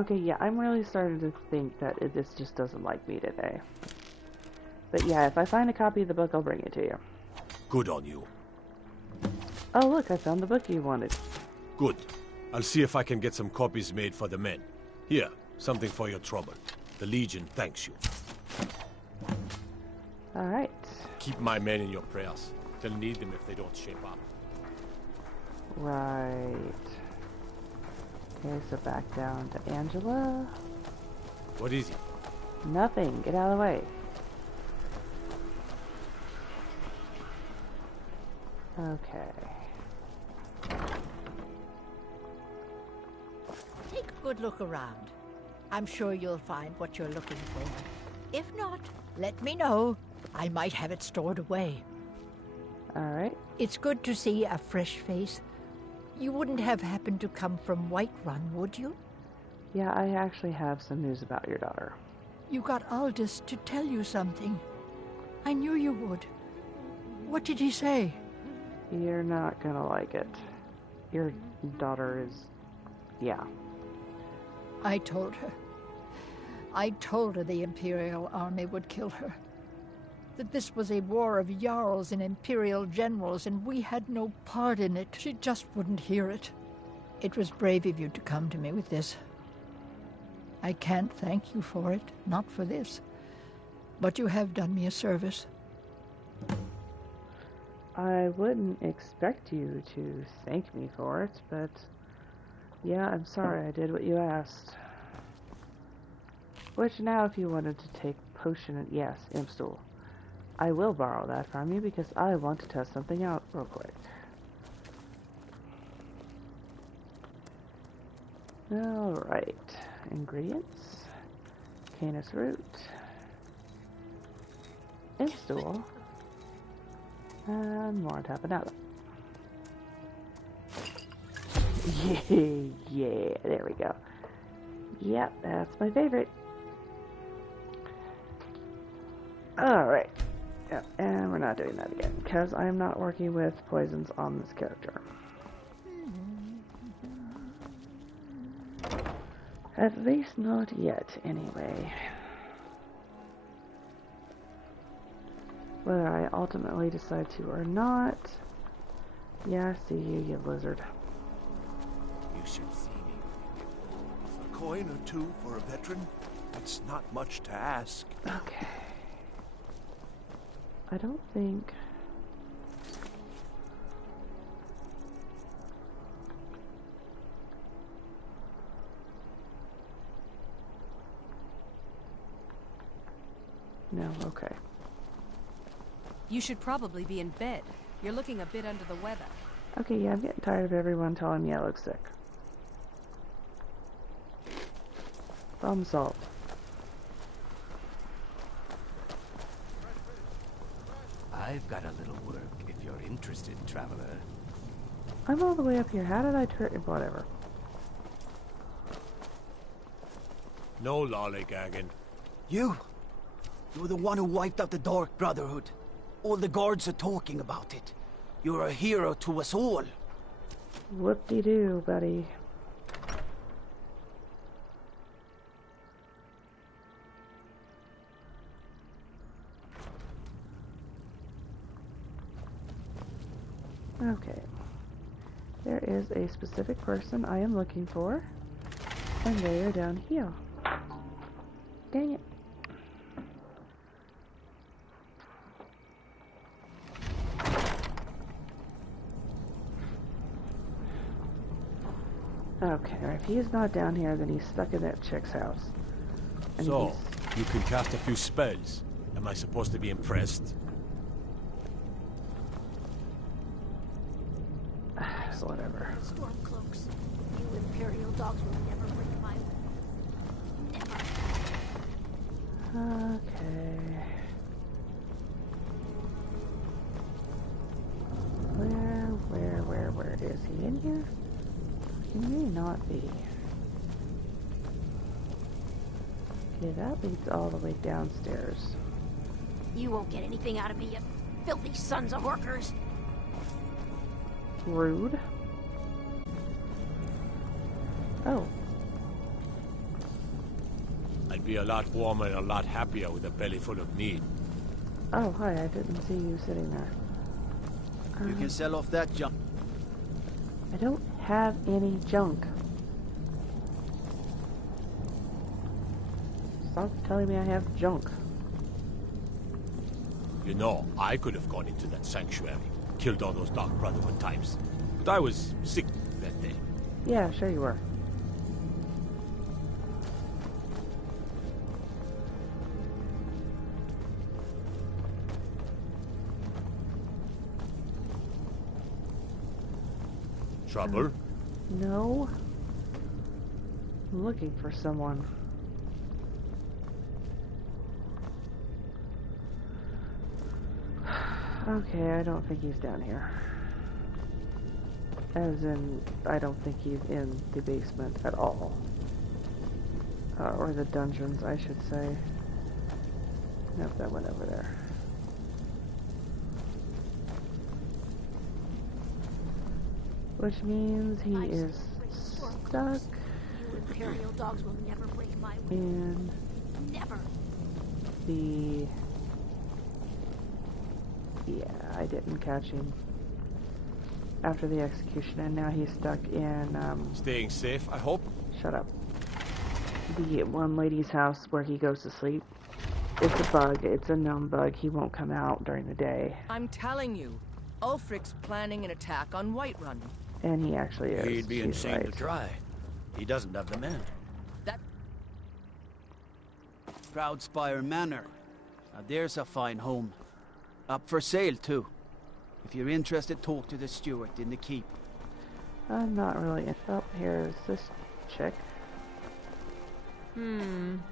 Okay, yeah, I'm really starting to think that this just doesn't like me today. But yeah, if I find a copy of the book, I'll bring it to you. Good on you. Oh, look, I found the book you wanted. Good. I'll see if I can get some copies made for the men. Here, something for your trouble. The Legion thanks you. Alright. Keep my men in your prayers. They'll need them if they don't shape up. Right. Okay, so back down to Angela. What is it? Nothing. Get out of the way. Okay. Take a good look around. I'm sure you'll find what you're looking for. If not, let me know. I might have it stored away. Alright. It's good to see a fresh face. You wouldn't have happened to come from Whiterun, would you? Yeah, I actually have some news about your daughter. You got Aldous to tell you something. I knew you would. What did he say? You're not gonna like it. Your daughter is... yeah. I told her. I told her the Imperial Army would kill her. That this was a war of Jarls and Imperial generals, and we had no part in it. She just wouldn't hear it. It was brave of you to come to me with this. I can't thank you for it, not for this. But you have done me a service. I wouldn't expect you to thank me for it, but... yeah, I'm sorry I did what you asked. Which now, if you wanted to take potion and... yes, imp stool. I will borrow that from you because I want to test something out real quick. Alright. Ingredients. Canis root. Imp stool. And more tapenada. Yeah, there we go. Yep, that's my favorite. Alright. Yep, and we're not doing that again, because I'm not working with poisons on this character. At least not yet, anyway. Whether I ultimately decide to or not... yeah, I see you, you lizard. You should see me. A coin or two for a veteran? It's not much to ask. Okay. I don't think... no, okay. You should probably be in bed. You're looking a bit under the weather. Okay, yeah, I'm getting tired of everyone telling me I look sick. Problem solved. I've got a little work if you're interested, traveler. I'm all the way up here. How did I turn... whatever. No lollygagging. You? You're the one who wiped out the Dark Brotherhood. All the guards are talking about it. You're a hero to us all. Whoop-de-doo, buddy. Okay. There is a specific person I am looking for, and they are down here. Dang it. Okay, if he's not down here, then he's stuck in that chick's house. And So, you can cast a few spells. Am I supposed to be impressed? Whatever. Stormcloaks. You Imperial dogs will never break my will. Never. Okay. Where is he? In here? He may not be. Okay, that leads all the way downstairs. You won't get anything out of me, you filthy sons of workers. Rude. Oh. be a lot warmer and a lot happier with a belly full of meat. Oh, hi, I didn't see you sitting there. You can sell off that junk. I don't have any junk. Stop telling me I have junk. You know, I could have gone into that sanctuary, killed all those Dark Brotherhood types. But I was sick that day. Yeah, sure you were. Trouble? No. I'm looking for someone. Okay, I don't think he's down here. As in, I don't think he's in the basement at all. Or the dungeons, I should say. Nope, that went over there. Which means he is stuck. You Imperial dogs will never break my will. In Never. the... Yeah, I didn't catch him after the execution, and now he's stuck in, Staying safe, I hope? shut up. The one lady's house where he goes to sleep. It's a bug. It's a known bug. He won't come out during the day. I'm telling you, Ulfric's planning an attack on Whiterun. And he actually is. He'd be She's insane right. to try. He doesn't have the men. That Proudspire Manor. Now there's a fine home. Up for sale, too. If you're interested, talk to the steward in the keep. I'm not really. Oh, here's this chick.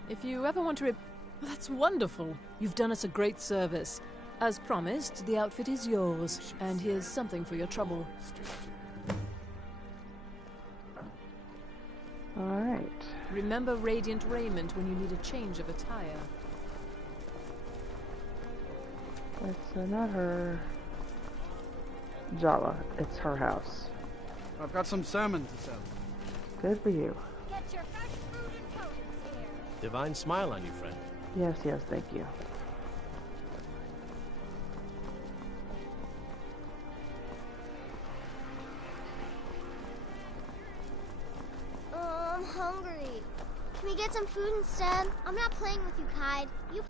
If you ever want to That's wonderful. You've done us a great service. As promised, the outfit is yours, and here's something for your trouble. Alright. Remember Radiant Raiment when you need a change of attire. It's not her. Jala. It's her house. I've got some salmon to sell. Good for you. Get your fresh food and produce here. Divine smile on you, friend. Yes, yes, thank you. I'm hungry. Can we get some food instead? I'm not playing with you, Kide. You.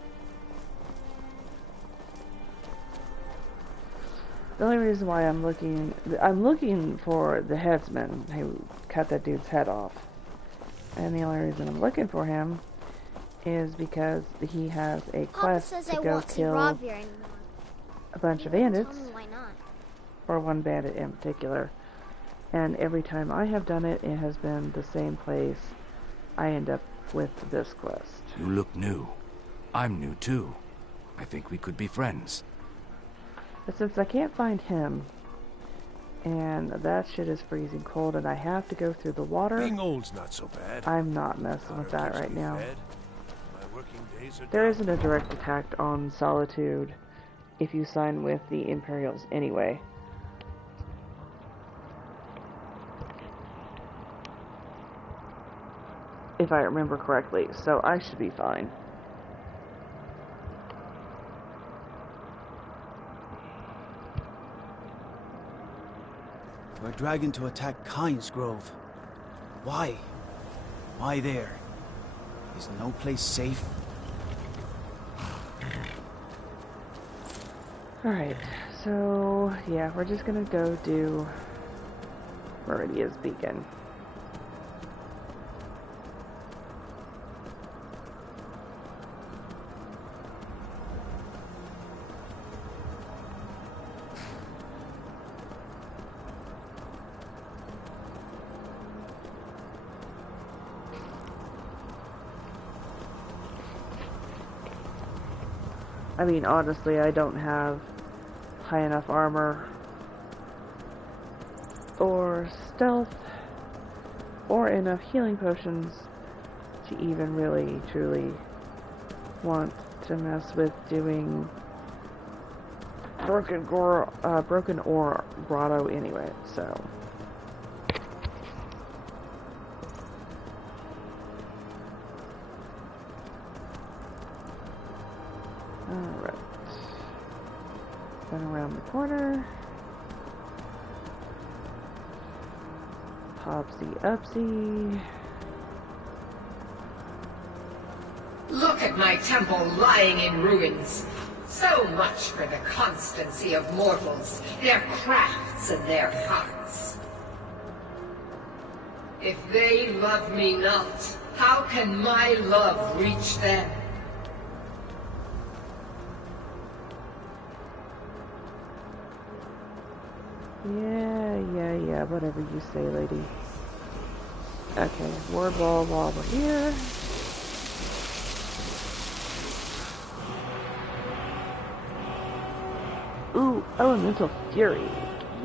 The only reason why I'm looking for the headsman who cut that dude's head off. And the only reason I'm looking for him is because he has a quest to go kill a bunch of bandits. Tell me why not. Or one bandit in particular. And every time I have done it, it has been the same place. I end up with this quest. You look new. I'm new too. I think we could be friends. But since I can't find him, and that shit is freezing cold, and I have to go through the water, Being old's not so bad. I'm not messing with that Keeps right me now. fed. My working days are There done. isn't a direct attack on Solitude if you sign with the Imperials anyway. If I remember correctly, so I should be fine. For a dragon to attack Kynes Grove. Why? Why there? Is no place safe? Alright, so yeah, we're just gonna go do Meridia's Beacon. I mean, honestly, I don't have high enough armor or stealth or enough healing potions to even really, truly want to mess with doing broken ore grotto anyway, so. Then around the corner. Popsy-upsy. Look at my temple lying in ruins. So much for the constancy of mortals, their crafts and their hearts. If they love me not, how can my love reach them? Yeah, whatever you say, lady. Okay, ward wall while we're here. Ooh, elemental fury.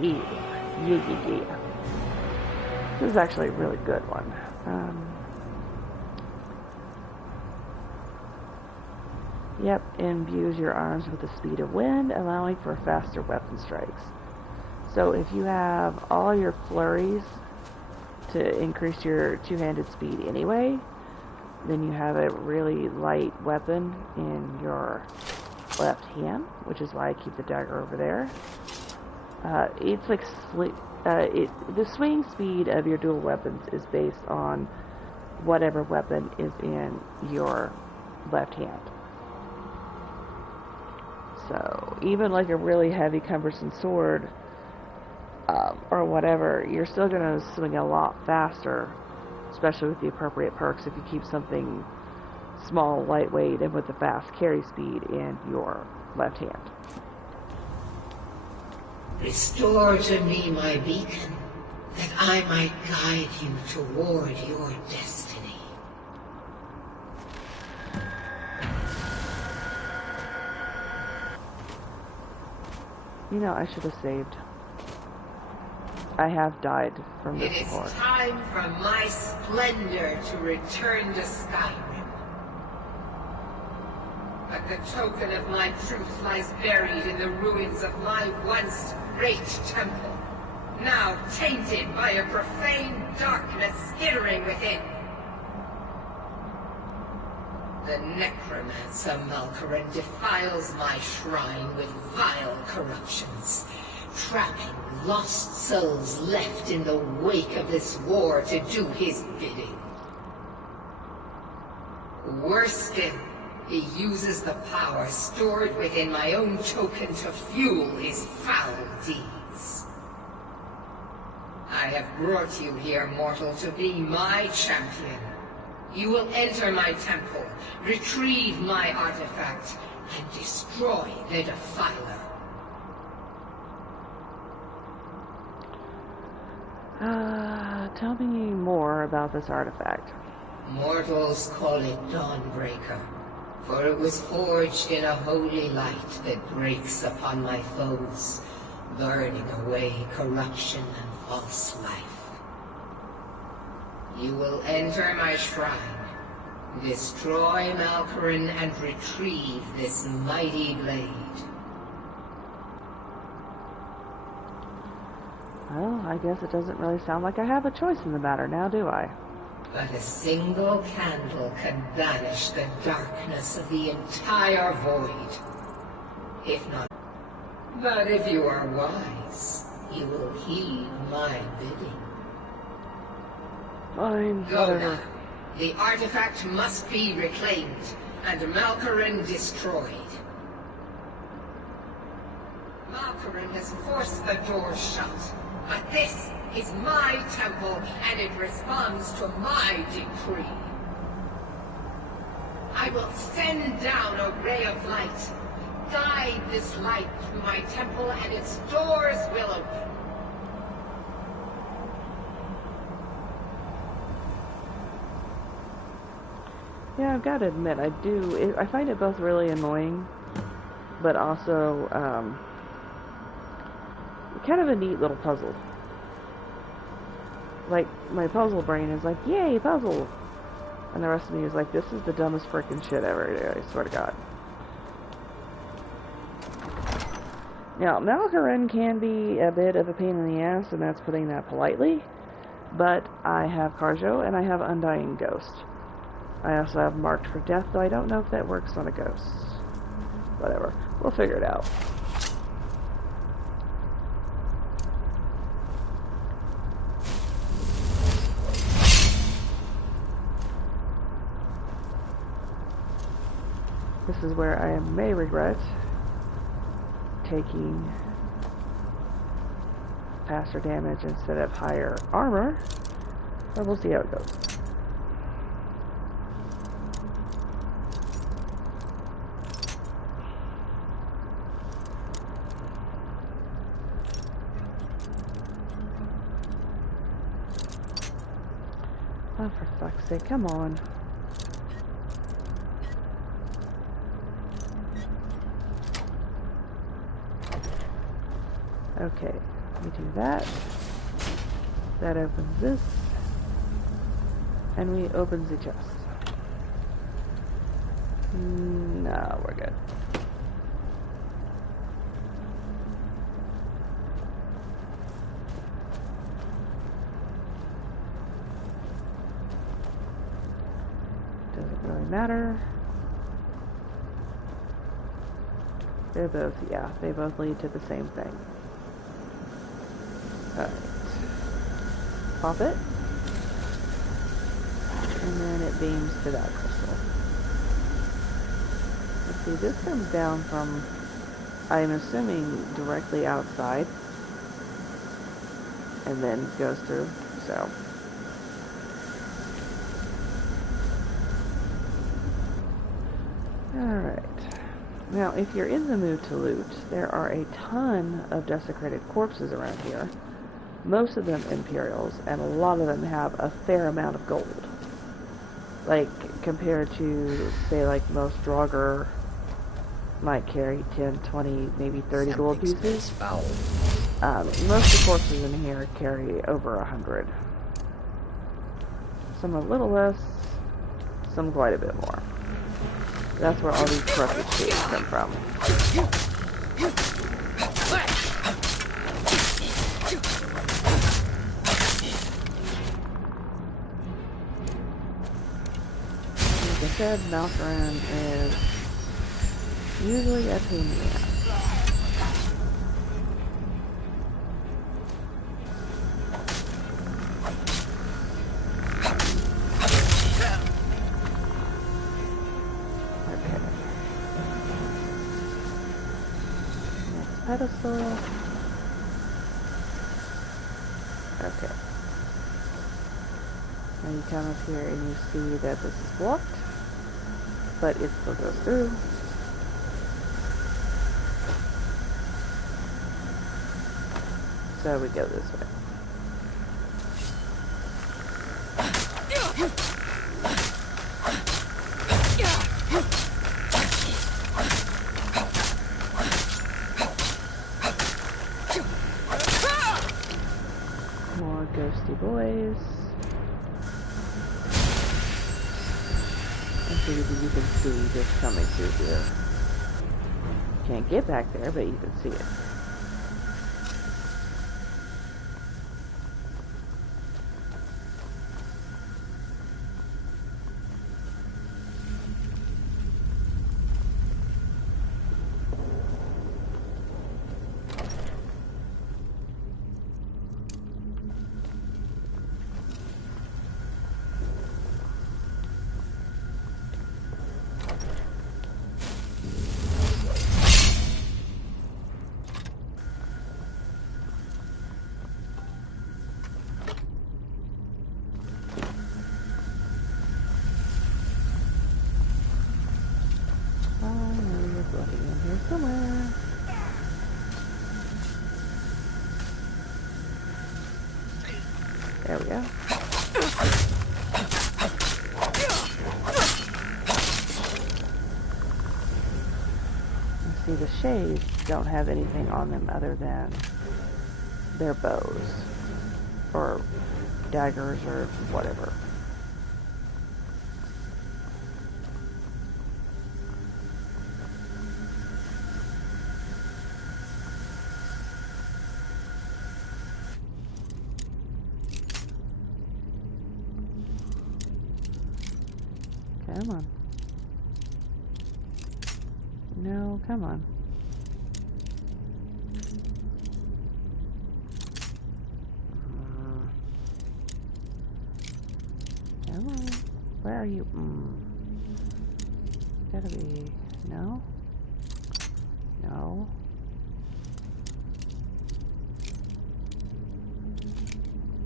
Yeah. This is actually a really good one. Yep, imbues your arms with the speed of wind, allowing for faster weapon strikes. So if you have all your flurries to increase your two-handed speed anyway, then you have a really light weapon in your left hand, which is why I keep the dagger over there. It's like the swing speed of your dual weapons is based on whatever weapon is in your left hand. So even like a really heavy cumbersome sword or whatever, you're still going to swing a lot faster, especially with the appropriate perks if you keep something small, lightweight, and with a fast carry speed in your left hand. Restore to me my beacon, that I might guide you toward your destiny. You know, I should have saved. I have died from this before. It is time for my splendor to return to Skyrim. But the token of my truth lies buried in the ruins of my once great temple, now tainted by a profane darkness skittering within. The necromancer Malkaran defiles my shrine with vile corruptions, trapping lost souls left in the wake of this war to do his bidding. Worse still, he uses the power stored within my own token to fuel his foul deeds. I have brought you here, mortal, to be my champion. You will enter my temple, retrieve my artifact, and destroy the Defiler. Tell me more about this artifact. Mortals call it Dawnbreaker, for it was forged in a holy light that breaks upon my foes, burning away corruption and false life. You will enter my shrine, destroy Malkaran, and retrieve this mighty blade. Well, I guess it doesn't really sound like I have a choice in the matter now, do I? But a single candle can banish the darkness of the entire void. If not... But if you are wise, you will heed my bidding. Fine, Go whatever. now. The artifact must be reclaimed, and Malkaran destroyed. Malkaran has forced the door shut, but this is my temple, and it responds to my decree. I will send down a ray of light. Guide this light through my temple, and its doors will open. Yeah, I've got to admit, I find it both really annoying, but also, kind of a neat little puzzle. Like, my puzzle brain is like, yay, puzzle! And the rest of me is like, this is the dumbest freaking shit ever, I swear to God. Now, Malkaran can be a bit of a pain in the ass, and that's putting that politely, but I have Carjo, and I have Undying Ghost. I also have Marked for Death, though I don't know if that works on a ghost. Whatever. We'll figure it out. This is where I may regret taking faster damage instead of higher armor, but we'll see how it goes. Oh, for fuck's sake, come on. Okay, we do that. That opens this. And we opens the chest. No, we're good. Doesn't really matter. They're both, yeah, they both lead to the same thing. Alright. Pop it. And then it beams to that crystal. Let's see, this comes down from, I'm assuming, directly outside. And then goes through, so. Alright. Now, if you're in the mood to loot, there are a ton of desecrated corpses around here. Most of them Imperials, and a lot of them have a fair amount of gold. Like, compared to, say, like, most Draugr might carry 10, 20, maybe 30 gold pieces. Most of the corpses in here carry over 100. Some a little less, some quite a bit more. That's where all these corrupted shades come from. Like I said, Malkaran is usually a pain in the ass. Pedestal. Okay. Now you come up here and you see that this is blocked, but it still goes through. So we go this way. More ghosty boys. And so you can see this coming through here. Can't get back there, but you can see it. Somewhere. There we go. See, the shades don't have anything on them other than their bows or daggers or whatever. Come on. No, come on. Come on. Where are you? Gotta be No. No.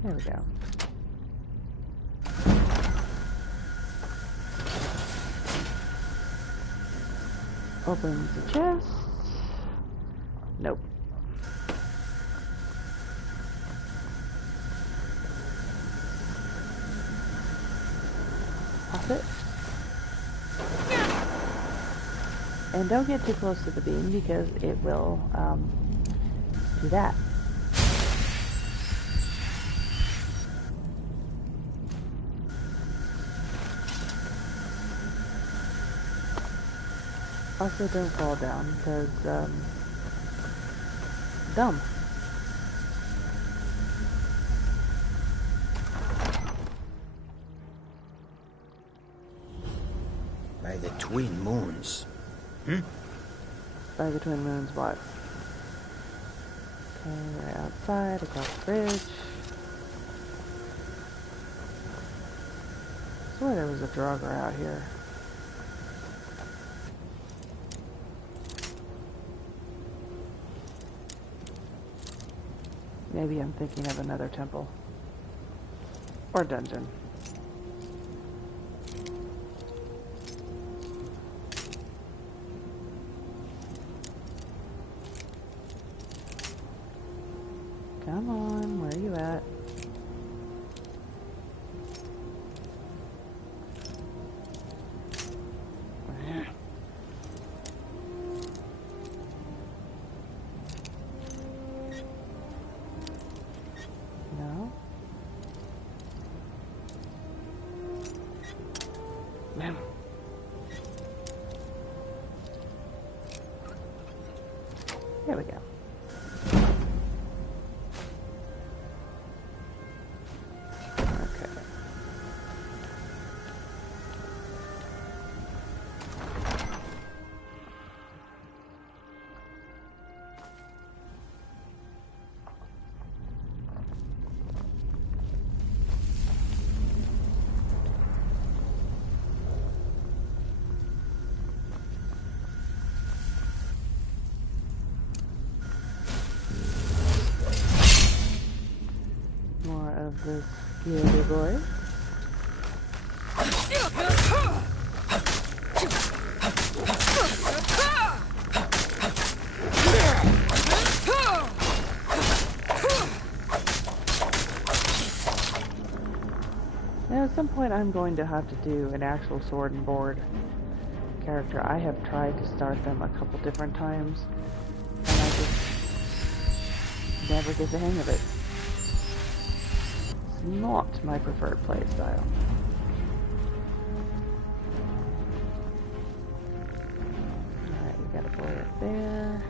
There we go. Opens the chest. Nope. Pop it. And don't get too close to the beam because it will do that. Also, don't fall down because dumb. By the twin moons. By the twin moons, what? Okay, we're outside, across the bridge. I swear there was a Draugr out here. Maybe I'm thinking of another temple. Or dungeon. Come on, where are you at? No? Ma'am. There we go. Of this beauty boy. Now at some point I'm going to have to do an actual sword and board character. I have tried to start them a couple different times and I just never get the hang of it. Not my preferred play style. Alright, we got a boy up there.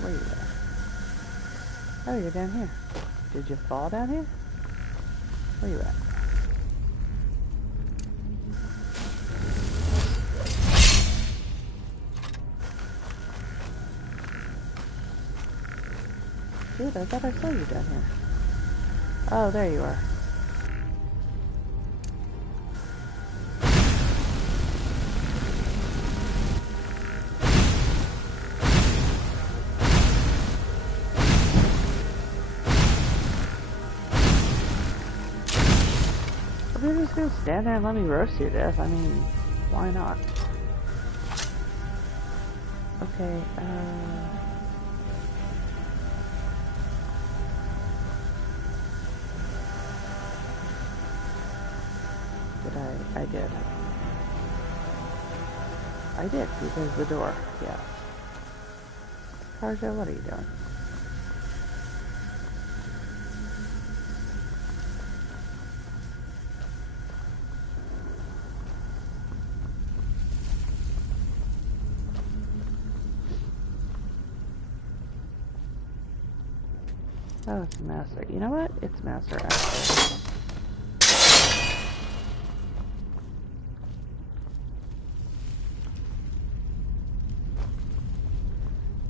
Where are you at? Oh, you're down here. Did you fall down here? Where you at? Dude, I thought I saw you down here. Oh, there you are. You're just gonna stand there and let me roast you to death. I mean, why not? Okay, I did. I did, because the door, yeah. Karja, what are you doing? Oh, it's Master. You know what? It's Master after.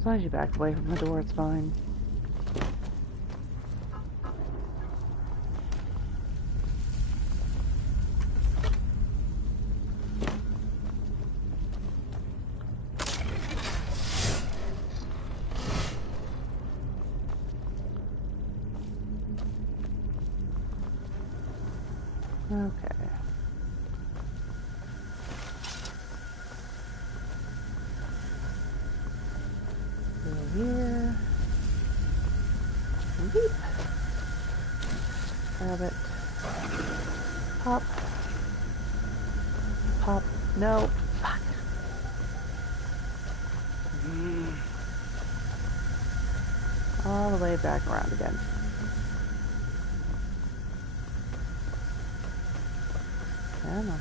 As long as you back away from the door, it's fine. Okay. Go here. Leap. Grab it. Pop. Pop. No. Fuck. All the way back around again. Come on.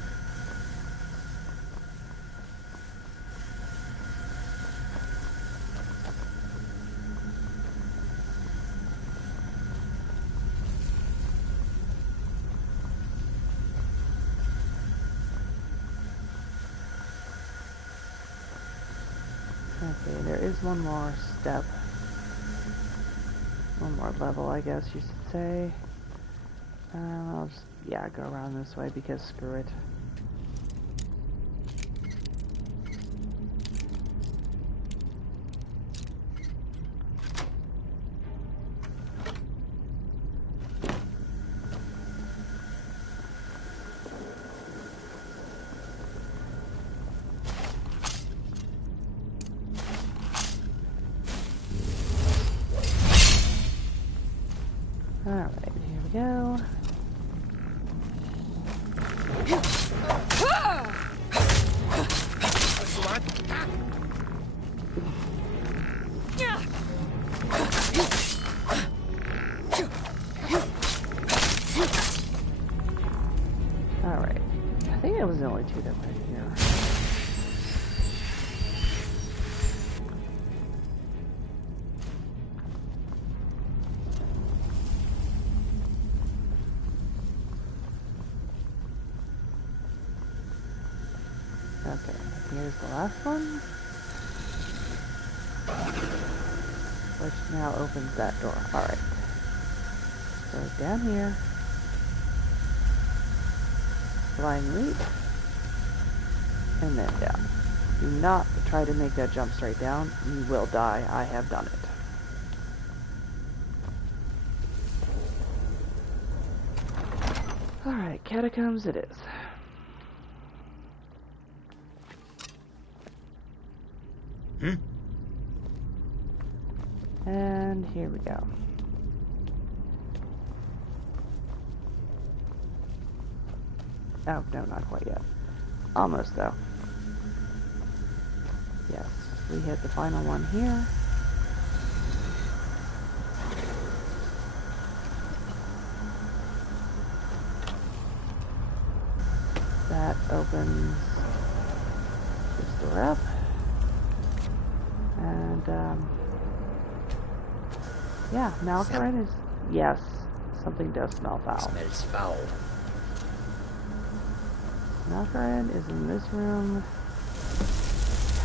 Okay, there is one more step. One more level, I guess you should say. I'll just, yeah, go around this way because screw it. Alright, here we go. Alright. I think it was the only two that were here. Okay, here's the last one. Which now opens that door. Alright. So down here. Flying leap. And then down. Do not try to make that jump straight down. You will die. I have done it. Alright, catacombs it is. And here we go. Oh, no, not quite yet. Almost, though. Yes, we hit the final one here. That opens this door up. And, yeah, Malkarin is... Yes, something does smell foul. Smells foul. Malkarin is in this room.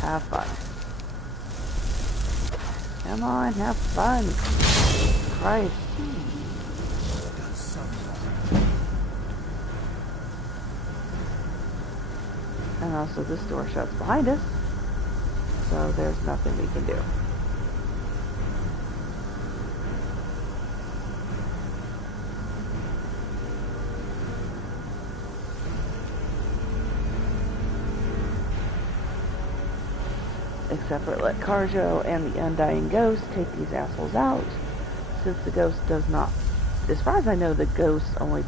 Have fun. Come on, have fun. Christ. And also this door shuts behind us. So there's nothing we can do. Except for let Carjo and the Undying Ghost take these assholes out. Since the ghost does not... As far as I know, the ghost only...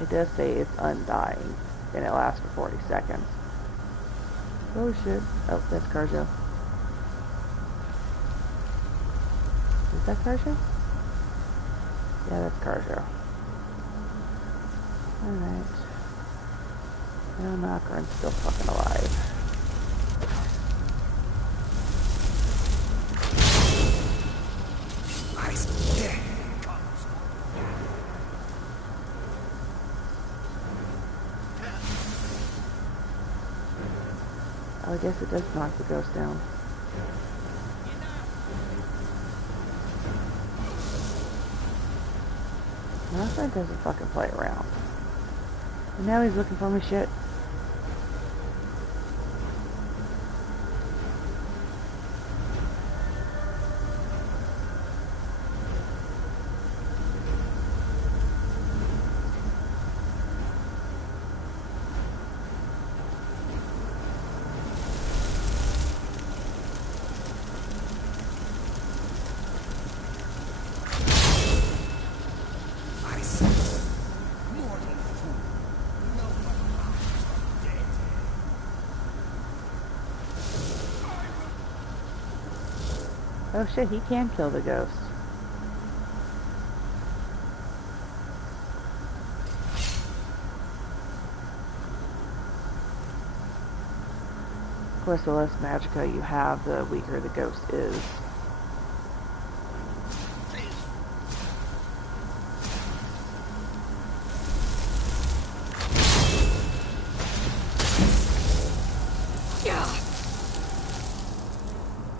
it does say it's undying. And it lasts for 40 seconds. Oh shit. Oh, that's Carjo. Is that Carjo? Yeah, that's Carjo. Alright. No, Malkarin's still fucking alive. Oh, I guess it does knock the ghost down. Last night doesn't fucking play around. And now he's looking for me shit. Oh shit, he can kill the ghost. Of course, the less magicka you have, the weaker the ghost is.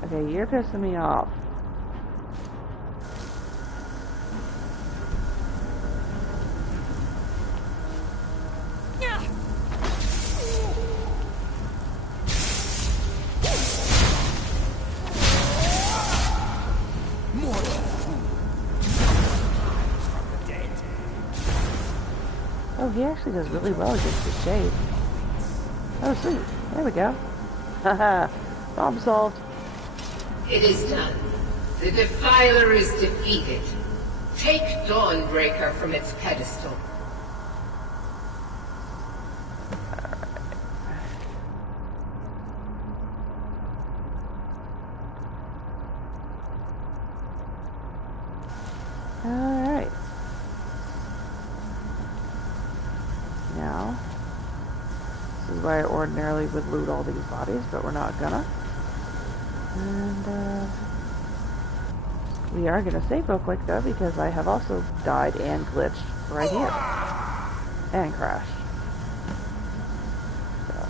Okay, you're pissing me off. Oh, he actually does really well against the shade. Oh, sweet. There we go. Haha. Problem solved. It is done. The Defiler is defeated. Take Dawnbreaker from its pedestal. Alright. Now, this is why I ordinarily would loot all these bodies, but we're not gonna. And, we are gonna save real quick though, because I have also died and glitched right here. And crashed. So.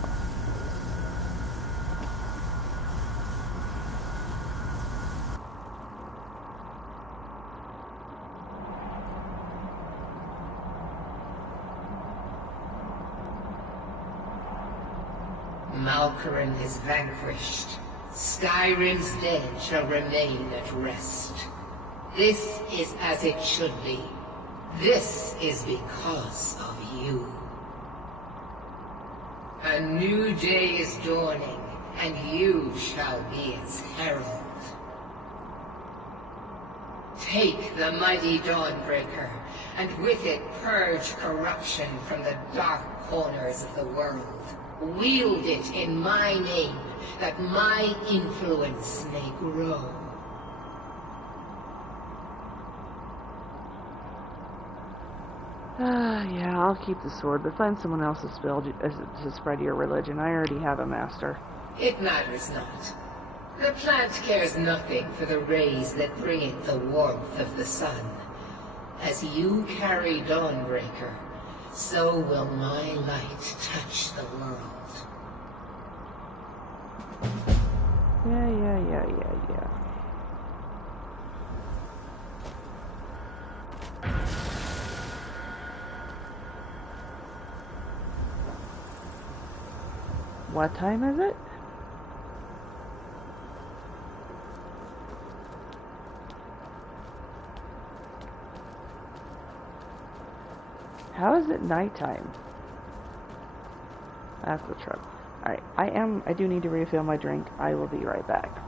Malkoran is vanquished. Skyrim's dead shall remain at rest. This is as it should be. This is because of you. A new day is dawning, and you shall be its herald. Take the mighty Dawnbreaker, and with it purge corruption from the dark corners of the world. Wield it in my name, that my influence may grow. Yeah, I'll keep the sword, but find someone else to spread your religion. I already have a master. It matters not. The plant cares nothing for the rays that bring it the warmth of the sun. As you carry Dawnbreaker, so will my light touch the world. Yeah. What time is it? How is it nighttime? That's the trouble. Alright, I do need to refill my drink. I will be right back.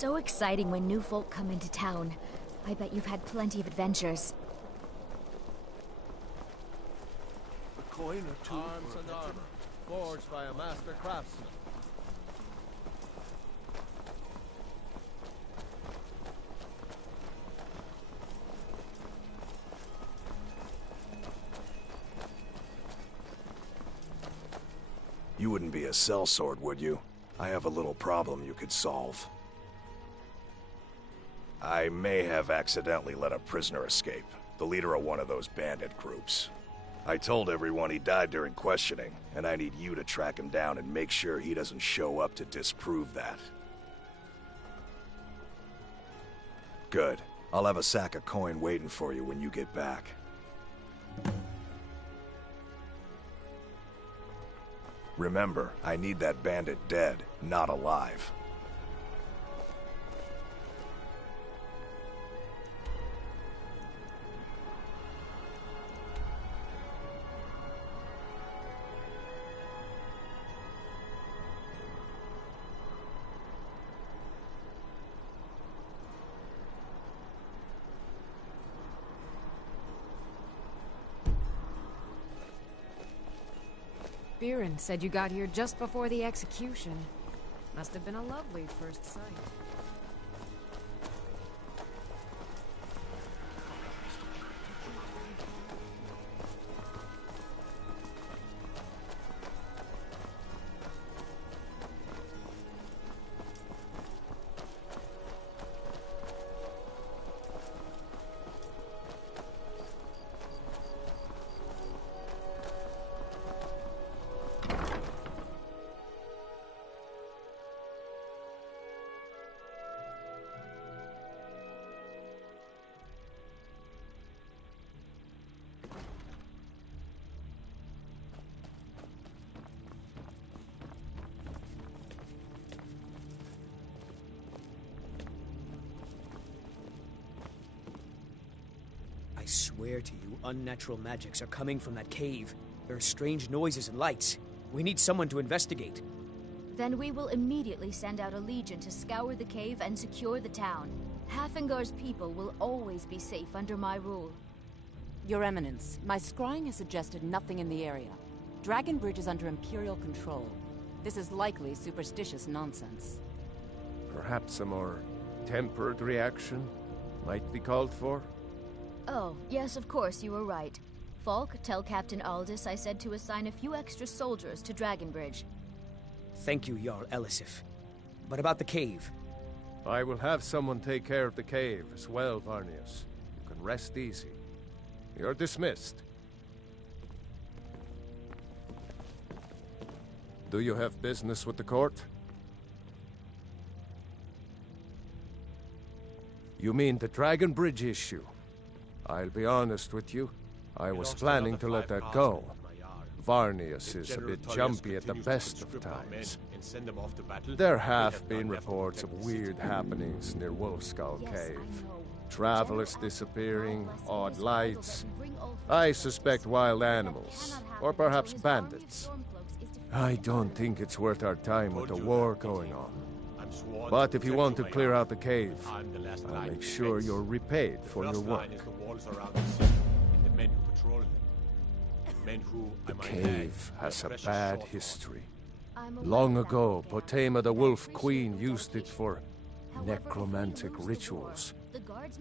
so exciting when new folk come into town. I bet you've had plenty of adventures. A coin or two Arms and armor, forged by a master craftsman. You wouldn't be a sellsword, would you? I have a little problem you could solve. I may have accidentally let a prisoner escape, the leader of one of those bandit groups. I told everyone he died during questioning, and I need you to track him down and make sure he doesn't show up to disprove that. Good. I'll have a sack of coin waiting for you when you get back. Remember, I need that bandit dead, not alive. Biren said you got here just before the execution. Must have been a lovely first sight. I swear to you, unnatural magics are coming from that cave. There are strange noises and lights. We need someone to investigate. Then we will immediately send out a legion to scour the cave and secure the town. Hafingar's people will always be safe under my rule. Your Eminence, my scrying has suggested nothing in the area. Dragonbridge is under Imperial control. This is likely superstitious nonsense. Perhaps a more tempered reaction might be called for? Oh, yes, of course, you were right. Falk, tell Captain Aldous I said to assign a few extra soldiers to Dragonbridge. Thank you, Jarl Elisif. But about the cave? I will have someone take care of the cave as well, Varnius. You can rest easy. You're dismissed. Do you have business with the court? You mean the Dragonbridge issue? I'll be honest with you. I was planning to let that go. Varnius is a bit jumpy at the best of times. There have been reports of weird happenings near Wolfskull Cave. Travelers disappearing, odd lights. I suspect wild animals, or perhaps bandits. I don't think it's worth our time with the war going on. But if you want to clear out the cave, I'll make sure you're repaid for your work. The cave has a bad history. Long ago, Potema the Wolf Queen used it for necromantic rituals.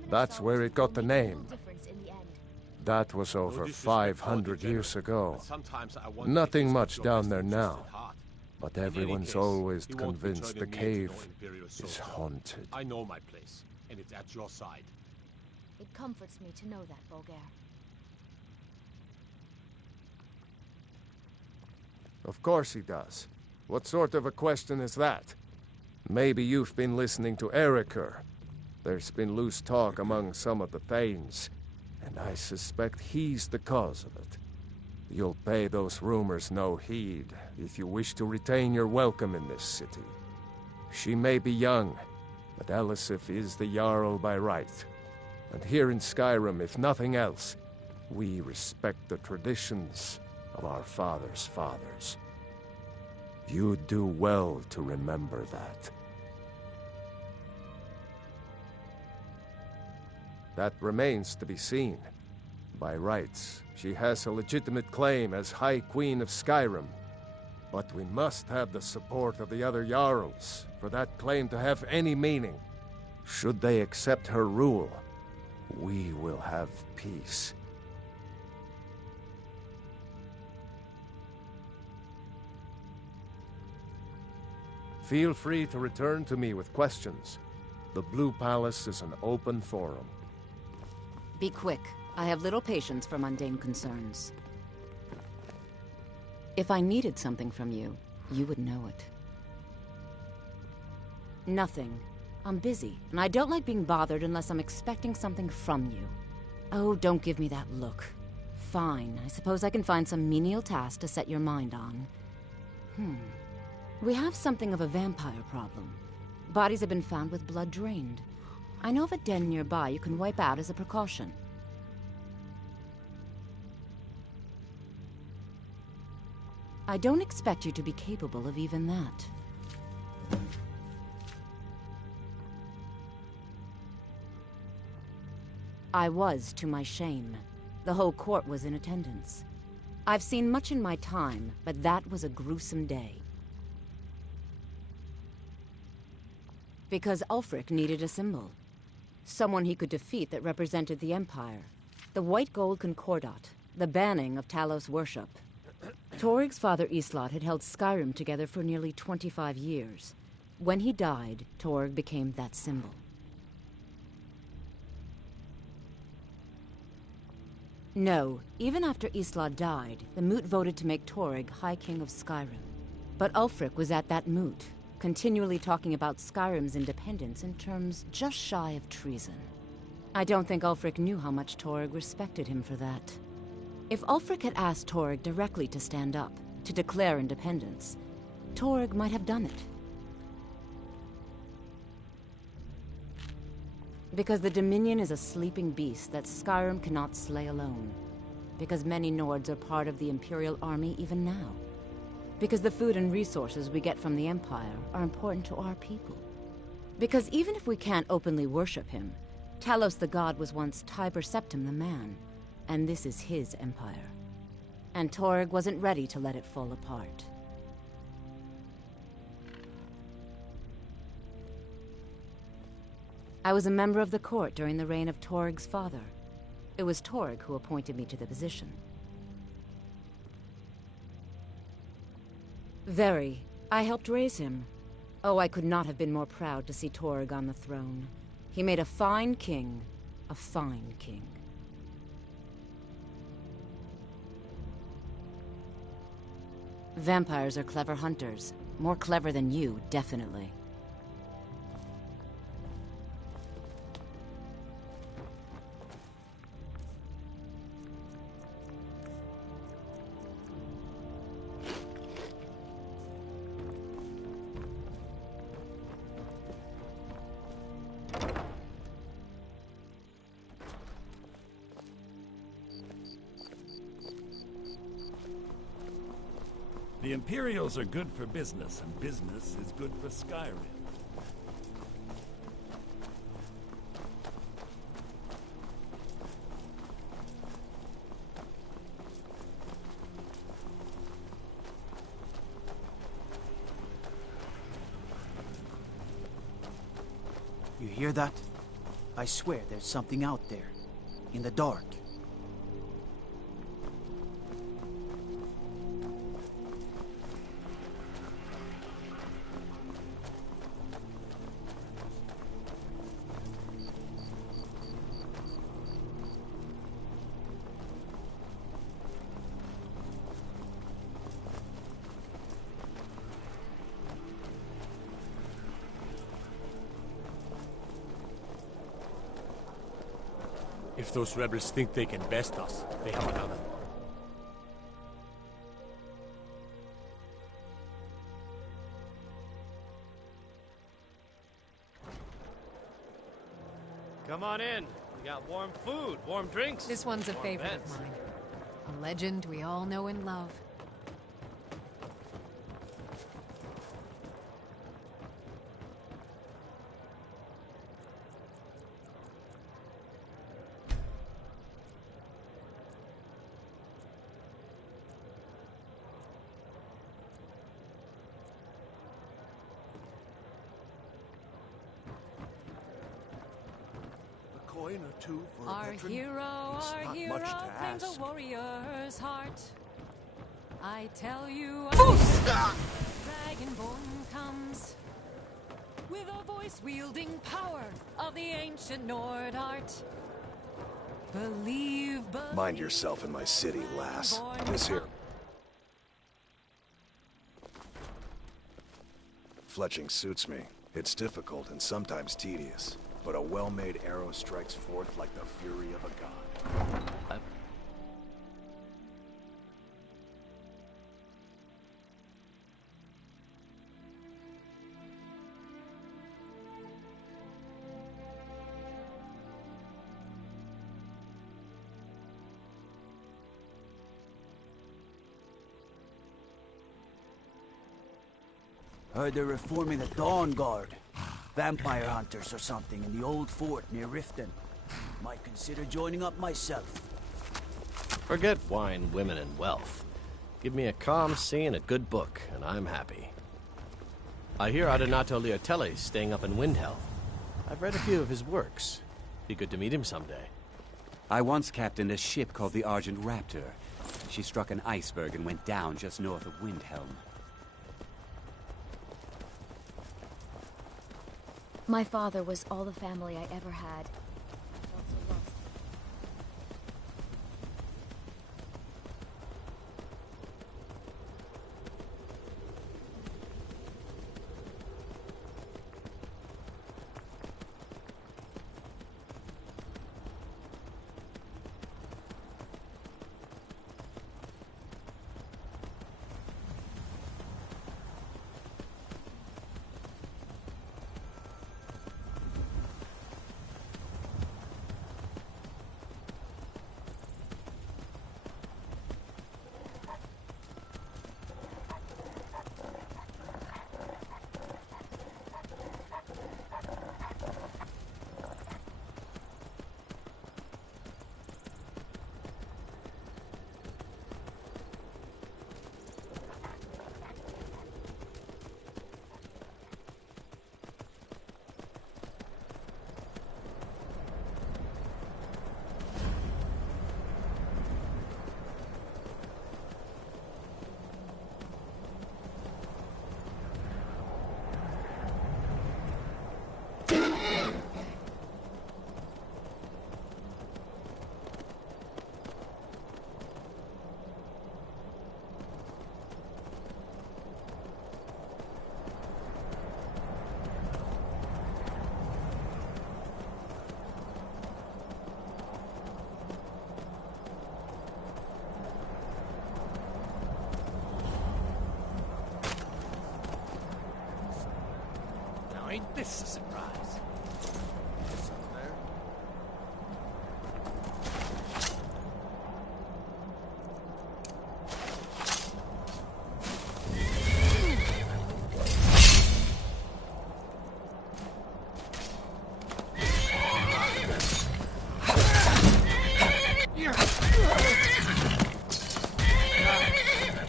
That's where it got the name. That was over 500 years ago. Nothing much down there now. But everyone's always convinced the cave is haunted. I know my place, and it's at your side. It comforts me to know that, Bolger. Of course he does. What sort of a question is that? Maybe you've been listening to Eriker. There's been loose talk among some of the Thanes, and I suspect he's the cause of it. You'll pay those rumors no heed if you wish to retain your welcome in this city. She may be young, but Elisif is the Jarl by right. And here in Skyrim, if nothing else, we respect the traditions of our fathers' fathers. You do well to remember that. That remains to be seen. By rights, she has a legitimate claim as High Queen of Skyrim. But we must have the support of the other Jarls for that claim to have any meaning. Should they accept her rule, we will have peace. Feel free to return to me with questions. The Blue Palace is an open forum. Be quick. I have little patience for mundane concerns. If I needed something from you, you would know it. Nothing. I'm busy, and I don't like being bothered unless I'm expecting something from you. Oh, don't give me that look. Fine, I suppose I can find some menial task to set your mind on. We have something of a vampire problem. Bodies have been found with blood drained. I know of a den nearby you can wipe out as a precaution. I don't expect you to be capable of even that. I was, to my shame. The whole court was in attendance. I've seen much in my time, but that was a gruesome day. Because Ulfric needed a symbol. Someone he could defeat that represented the Empire. The White Gold Concordat, the banning of Talos worship. Toryg's father Islot had held Skyrim together for nearly 25 years. When he died, Toryg became that symbol. No, even after Islot died, the Moot voted to make Toryg High King of Skyrim. But Ulfric was at that Moot, continually talking about Skyrim's independence in terms just shy of treason. I don't think Ulfric knew how much Toryg respected him for that. If Ulfric had asked Toryg directly to stand up, to declare independence, Toryg might have done it. Because the Dominion is a sleeping beast that Skyrim cannot slay alone. Because many Nords are part of the Imperial Army even now. Because the food and resources we get from the Empire are important to our people. Because even if we can't openly worship him, Talos the God was once Tiber Septim the man, and this is his empire. And Toryg wasn't ready to let it fall apart. I was a member of the court during the reign of Toryg's father. It was Toryg who appointed me to the position. Very. I helped raise him. Oh, I could not have been more proud to see Toryg on the throne. He made a fine king. A fine king. Vampires are clever hunters. More clever than you, definitely. The Imperials are good for business, and business is good for Skyrim. You hear that? I swear there's something out there. In the dark. If those rebels think they can best us, they have another. Come on in. We got warm food, warm drinks. This one's a warm favorite beds. of mine. A legend we all know and love. coin or two for a Our veteran. hero, It's our not hero much to claims ask. a warrior's heart. I tell you, Dragonborn comes with a voice-wielding power of the ancient Nord art. Believe. Mind yourself in my city, lass. This here. Fletching suits me. It's difficult and sometimes tedious, but a well-made arrow strikes forth like the fury of a god. Heard they're reforming the Dawn Guard. Vampire hunters or something in the old fort near Riften. Might consider joining up myself. Forget wine, women, and wealth. Give me a calm sea and a good book, and I'm happy. I hear Adonato Leotelli's staying up in Windhelm. I've read a few of his works. Be good to meet him someday. I once captained a ship called the Argent Raptor. She struck an iceberg and went down just north of Windhelm. My father was all the family I ever had. I felt so lost. Ain't this a surprise?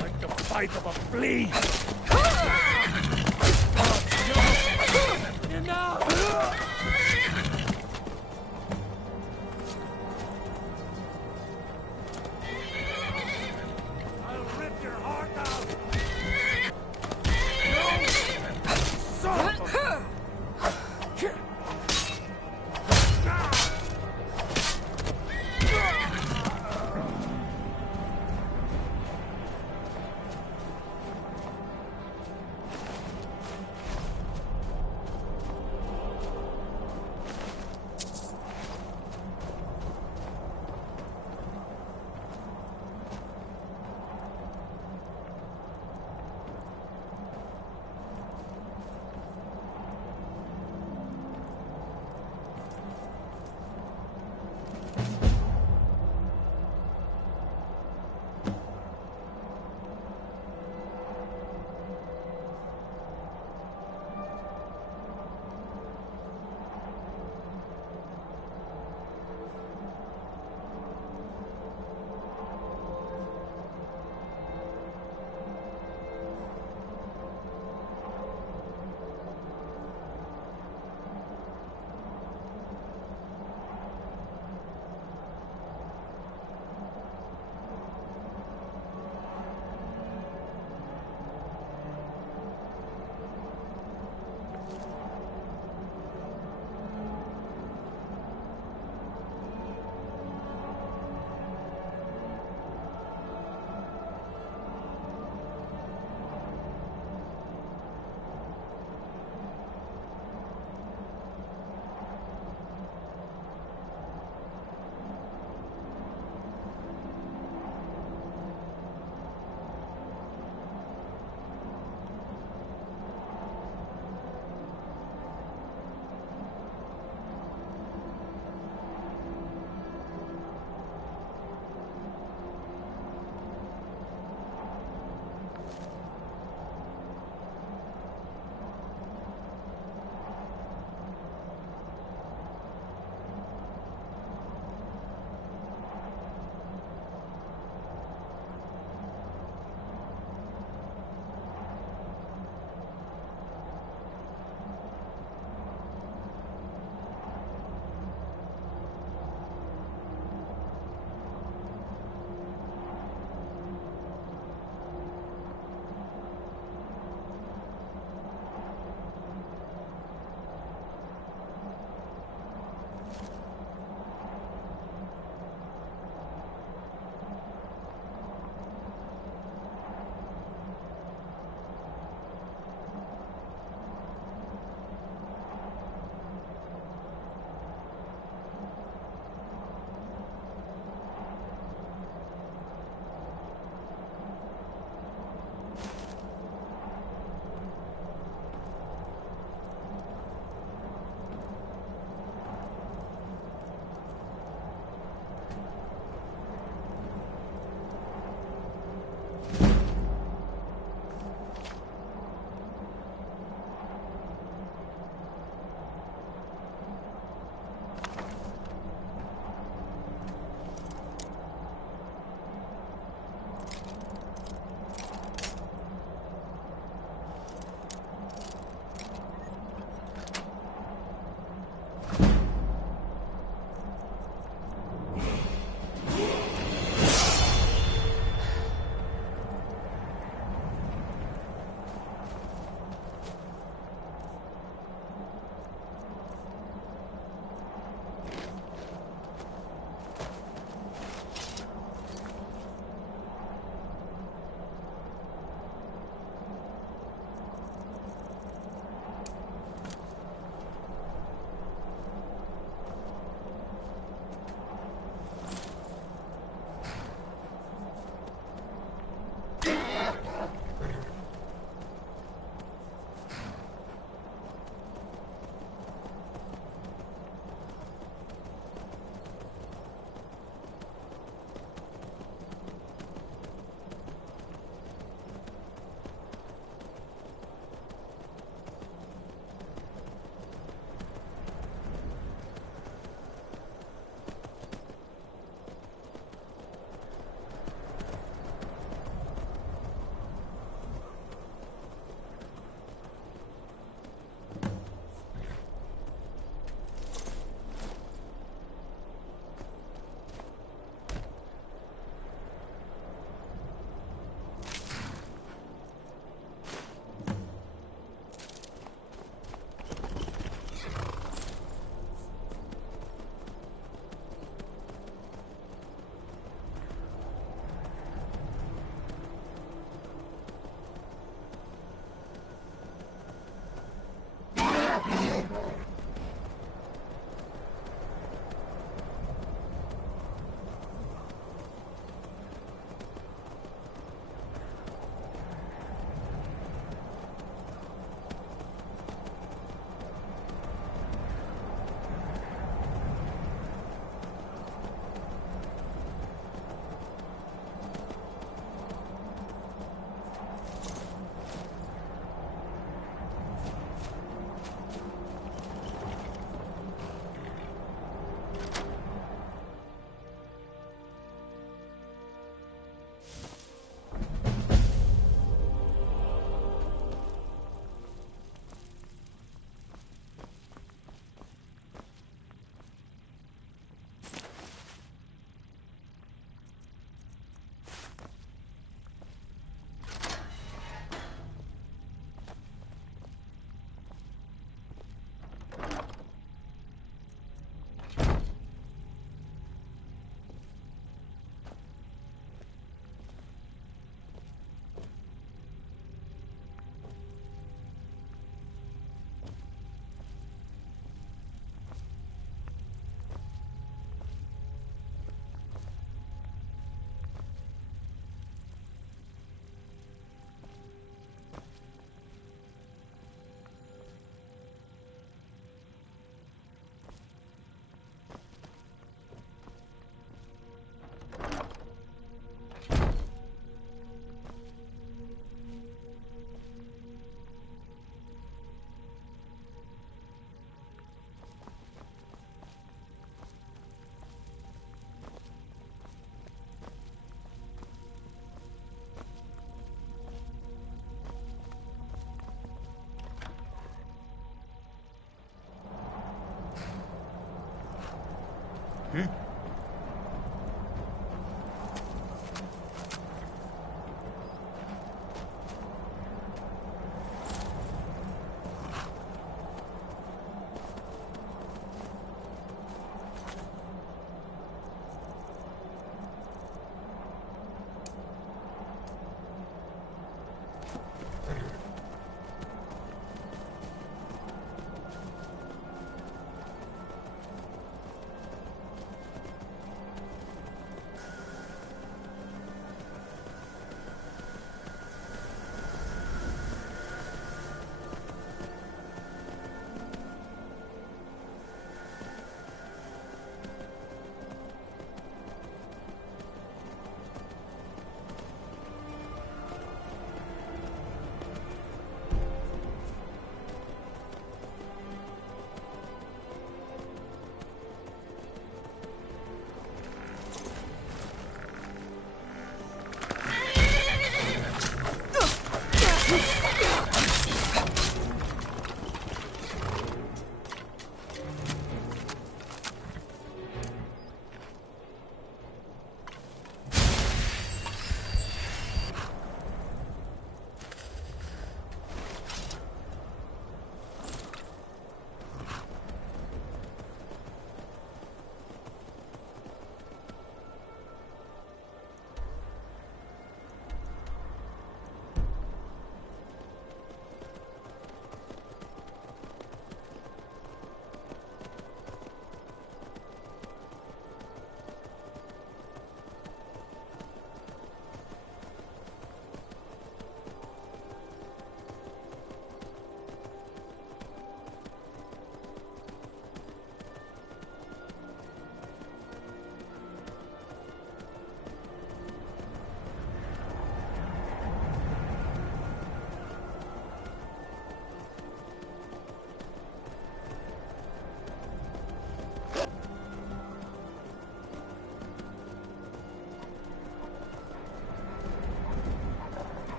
Like the bite of a flea.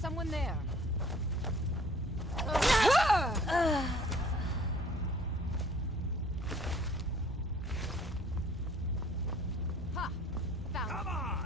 someone there. Ha! Found. Come on!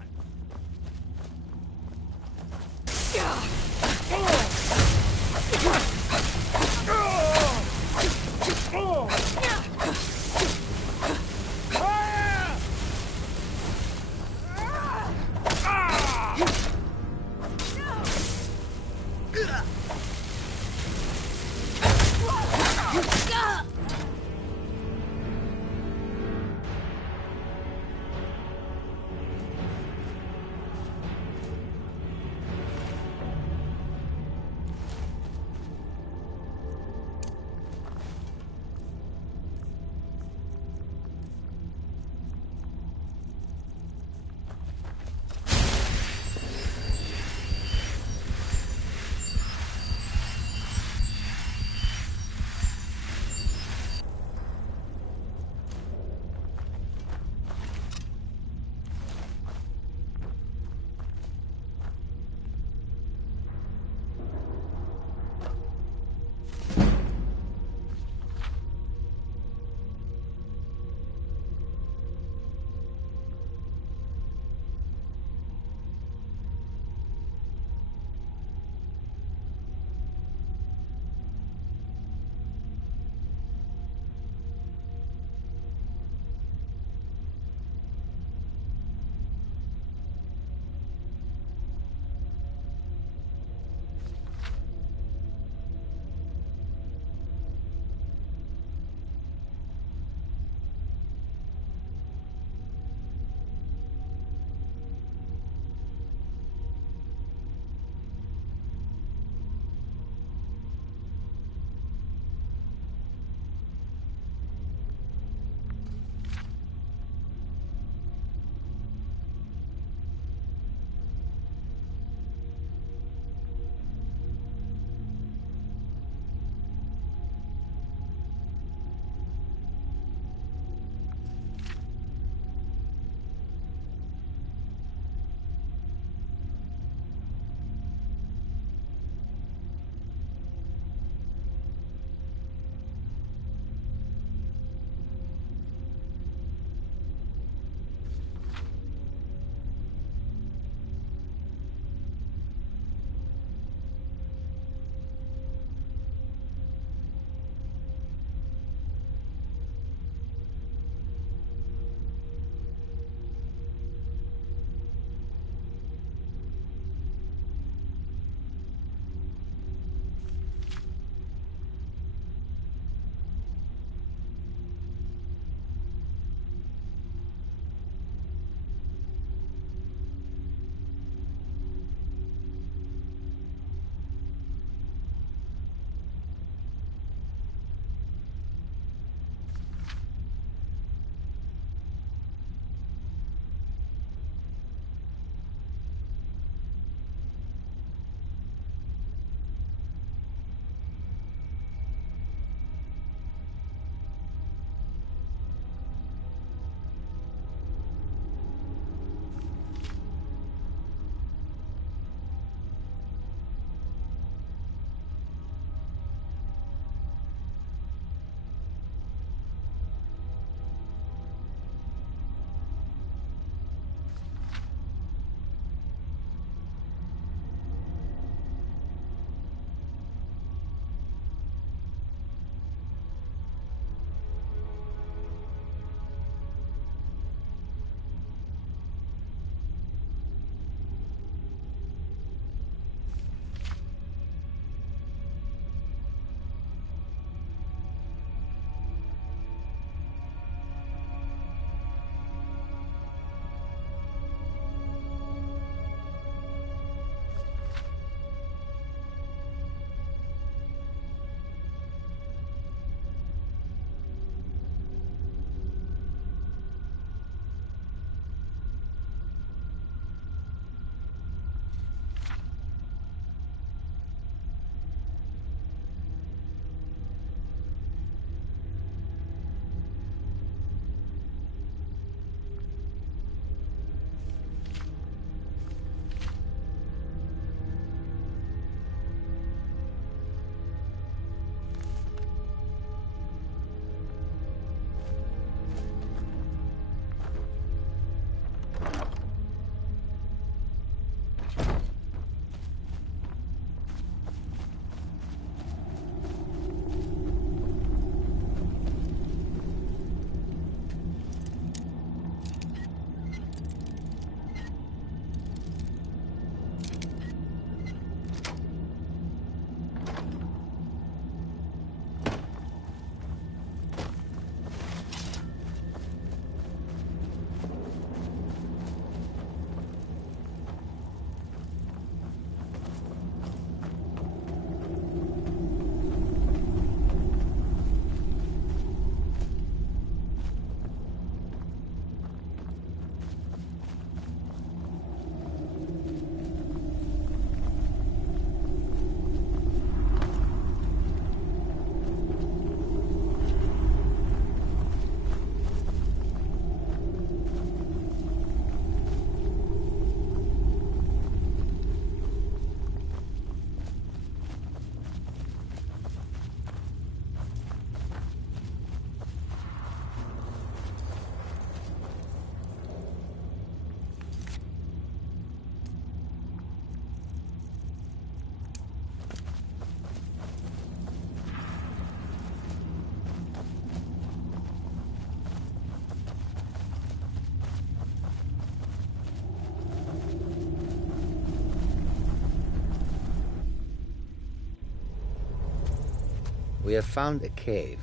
We have found a cave.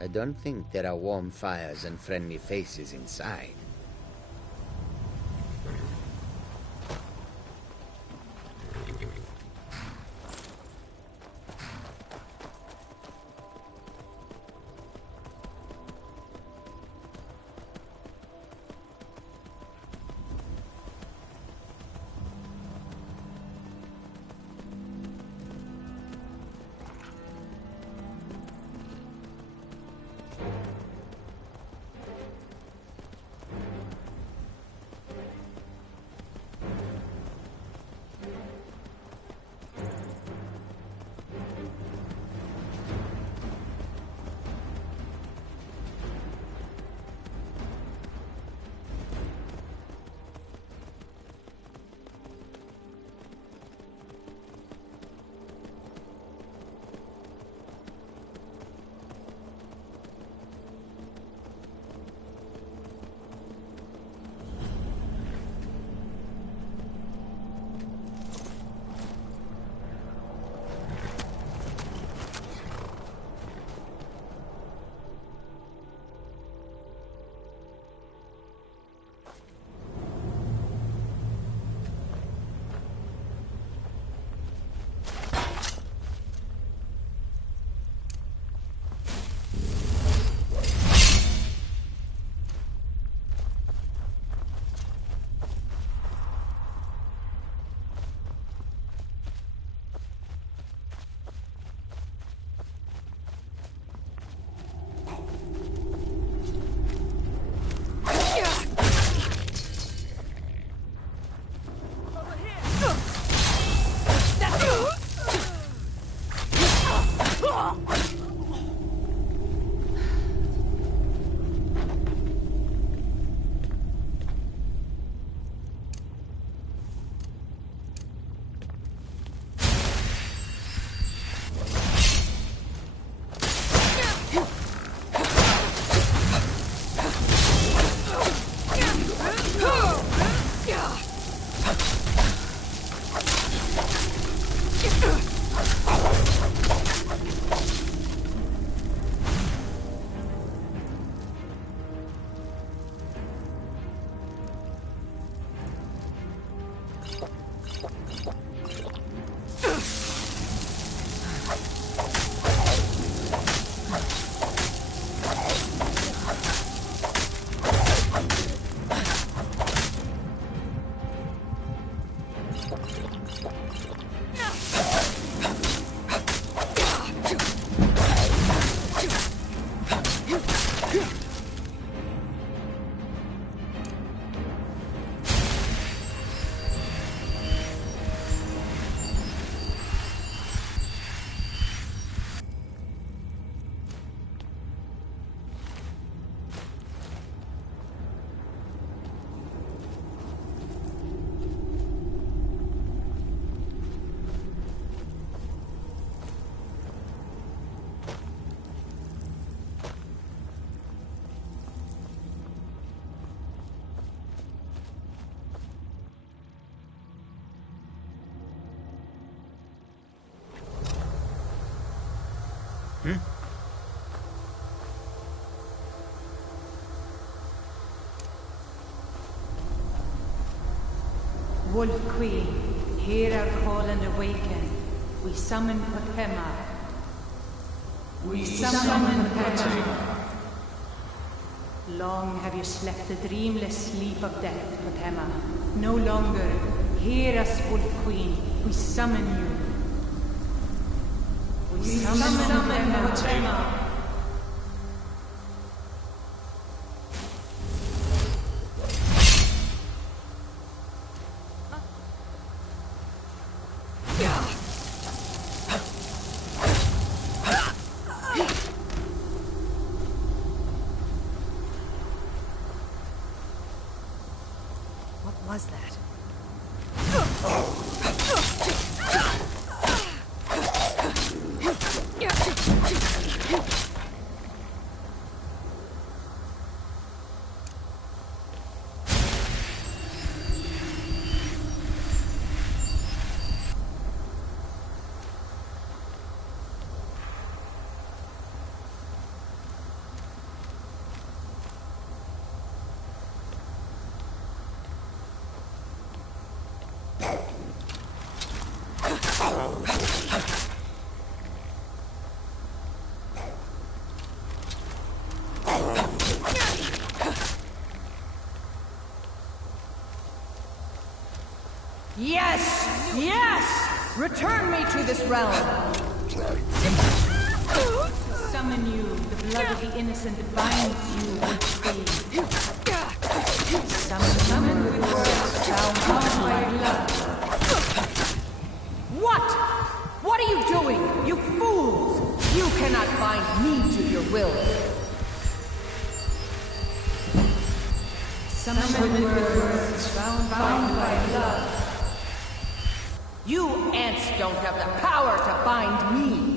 I don't think there are warm fires and friendly faces inside. Wolf Queen, hear our call and awaken. We summon Potema. We summon Potema. Long have you slept the dreamless sleep of death, Potema. No longer. Hear us, Wolf Queen. We summon you. We summon Potema. Was that? Yes! Yes! Return me to this realm! To summon you, the blood of the innocent binds you with steel. Summon with words bound by blood. What? What are you doing? You fools! You cannot bind me to your will. Summon with words bound by blood. You ants don't have the power to bind me!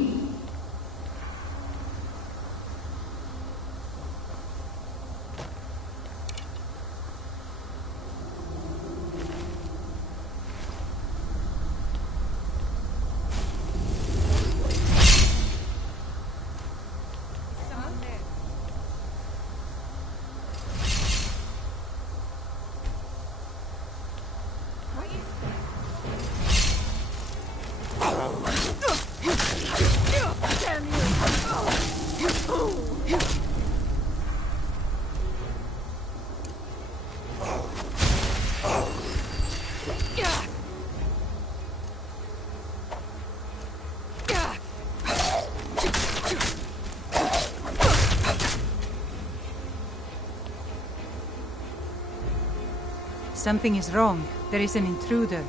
Something is wrong. There is an intruder.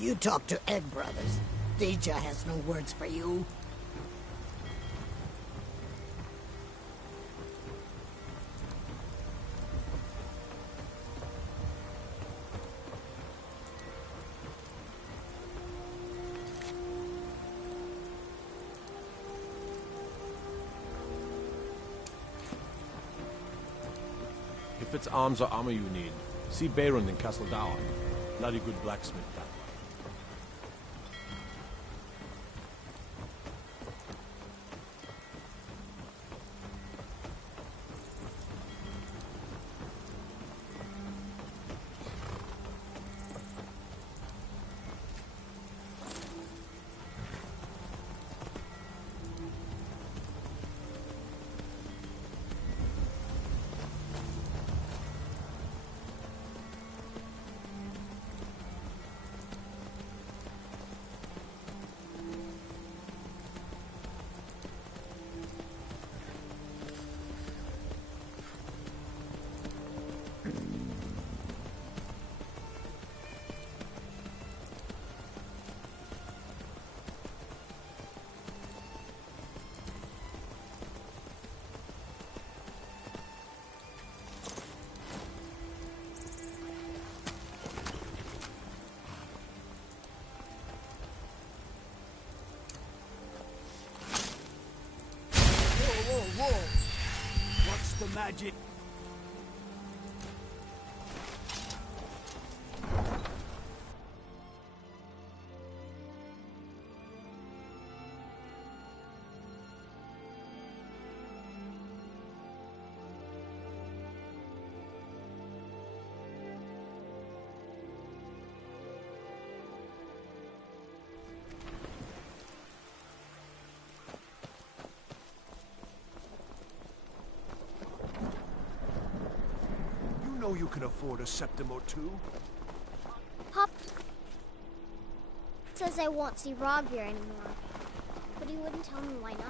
You talk to Egg Brothers. Deja has no words for you. If it's arms or armor you need, see Bayron in Castle Dower. Bloody good blacksmith. Whoa! What's the magic? You can afford a septim or two. Pop says I won't see Rob here anymore, but he wouldn't tell me why not.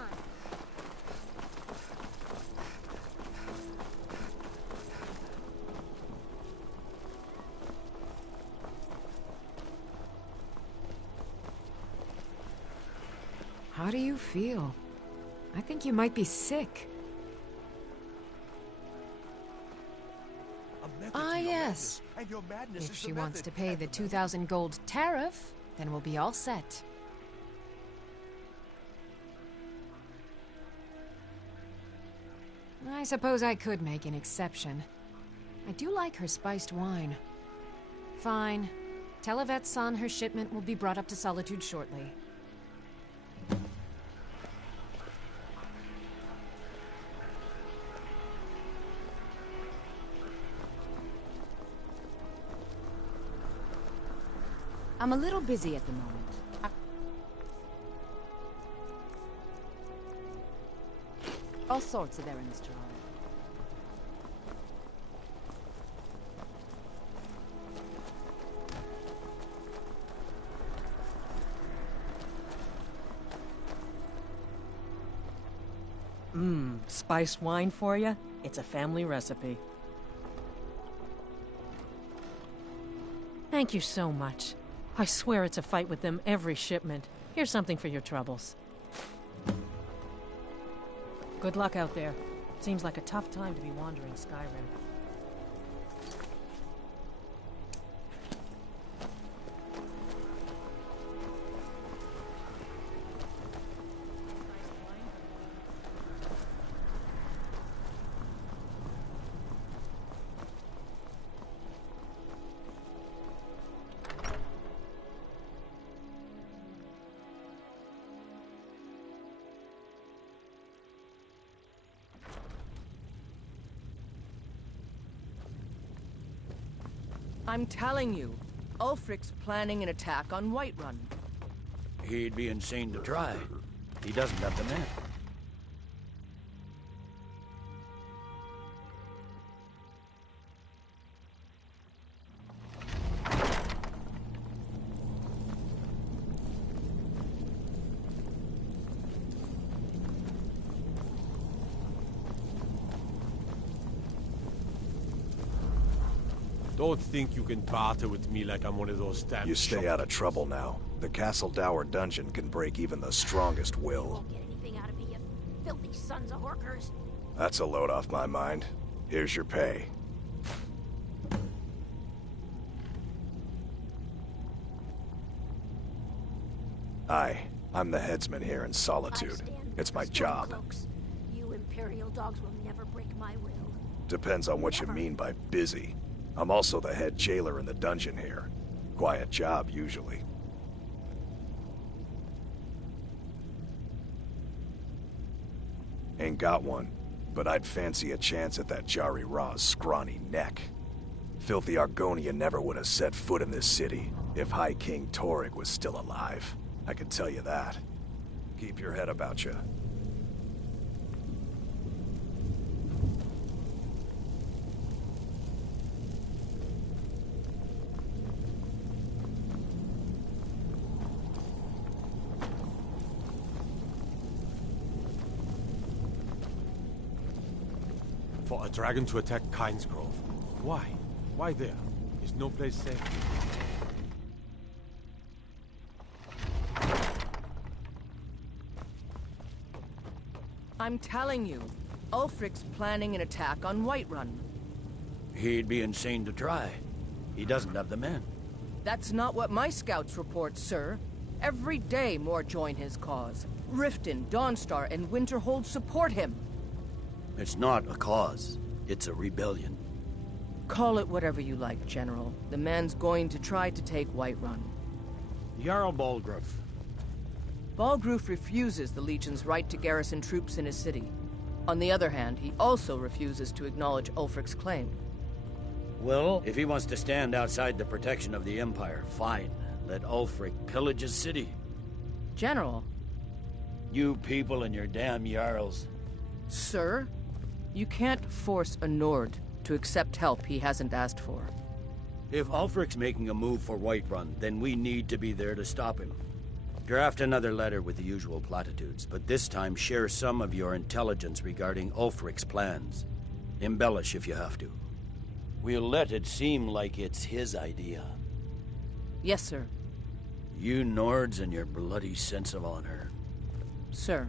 How do you feel? I think you might be sick. Ah, yes. If she wants to pay the 2,000 gold tariff, then we'll be all set. I suppose I could make an exception. I do like her spiced wine. Fine. Tell Yvette's son her shipment will be brought up to Solitude shortly. I'm a little busy at the moment. All sorts of errands to run. Spiced wine for you? It's a family recipe. Thank you so much. I swear it's a fight with them every shipment. Here's something for your troubles. Good luck out there. Seems like a tough time to be wandering Skyrim. I'm telling you, Ulfric's planning an attack on Whiterun. He'd be insane to try. He doesn't have the men. Don't think you can barter with me like I'm one of those damn You stay out of trouble now. The Castle Dower dungeon can break even the strongest will. Won't get anything out of me, you filthy sons of horkers. That's a load off my mind. Here's your pay. I'm the headsman here in Solitude. It's my job. Cloaks. You Imperial dogs will never break my will. Depends on what you mean by busy. I'm also the head jailer in the dungeon here. Quiet job, usually. Ain't got one, but I'd fancy a chance at that Jari Ra's scrawny neck. Filthy Argonia never would have set foot in this city if High King Torrig was still alive. I can tell you that. Keep your head about you. For a dragon to attack Kynes Grove. Why? Why there? Is no place safe? I'm telling you, Ulfric's planning an attack on Whiterun. He'd be insane to try. He doesn't have the men. That's not what my scouts report, sir. Every day more join his cause. Riften, Dawnstar, and Winterhold support him. It's not a cause. It's a rebellion. Call it whatever you like, General. The man's going to try to take Whiterun. Jarl Balgruuf. Balgruuf refuses the Legion's right to garrison troops in his city. On the other hand, he also refuses to acknowledge Ulfric's claim. Well, if he wants to stand outside the protection of the Empire, fine. Let Ulfric pillage his city. General. You people and your damn Jarls. Sir, you can't force a Nord to accept help he hasn't asked for. If Ulfric's making a move for Whiterun, then we need to be there to stop him. Draft another letter with the usual platitudes, but this time share some of your intelligence regarding Ulfric's plans. Embellish if you have to. We'll let it seem like it's his idea. Yes, sir. You Nords and your bloody sense of honor. Sir.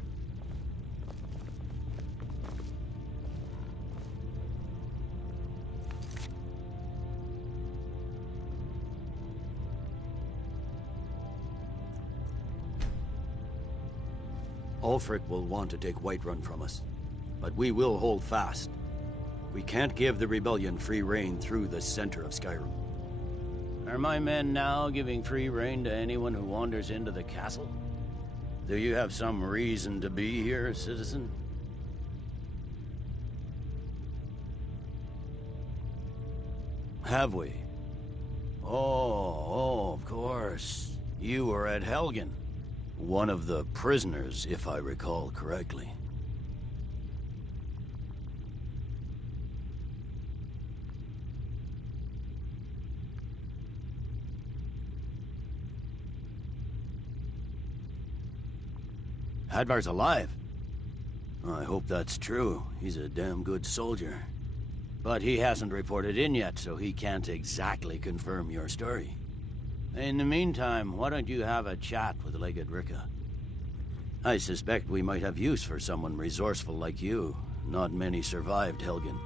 Ulfric will want to take Whiterun from us, but we will hold fast. We can't give the rebellion free rein through the center of Skyrim. Are my men now giving free rein to anyone who wanders into the castle? Do you have some reason to be here, citizen? Have we? Oh, of course. You were at Helgen. One of the prisoners, if I recall correctly. Hadvar's alive. I hope that's true. He's a damn good soldier. But he hasn't reported in yet, so he can't exactly confirm your story. In the meantime, why don't you have a chat with Legate Ricka? I suspect we might have use for someone resourceful like you. Not many survived Helgen.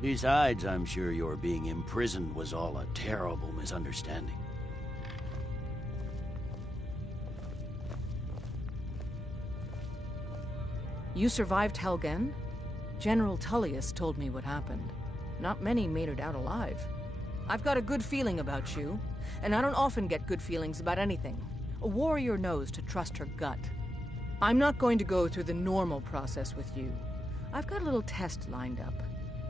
Besides, I'm sure your being imprisoned was all a terrible misunderstanding. You survived Helgen? General Tullius told me what happened. Not many made it out alive. I've got a good feeling about you, and I don't often get good feelings about anything. A warrior knows to trust her gut. I'm not going to go through the normal process with you. I've got a little test lined up.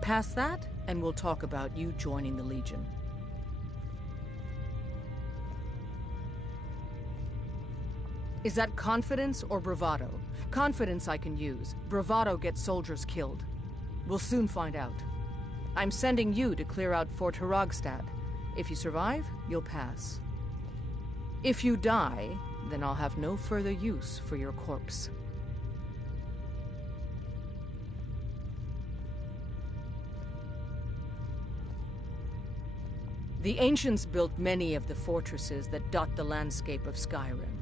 Pass that, and we'll talk about you joining the Legion. Is that confidence or bravado? Confidence I can use. Bravado gets soldiers killed. We'll soon find out. I'm sending you to clear out Fort Haragstad. If you survive, you'll pass. If you die, then I'll have no further use for your corpse. The ancients built many of the fortresses that dot the landscape of Skyrim.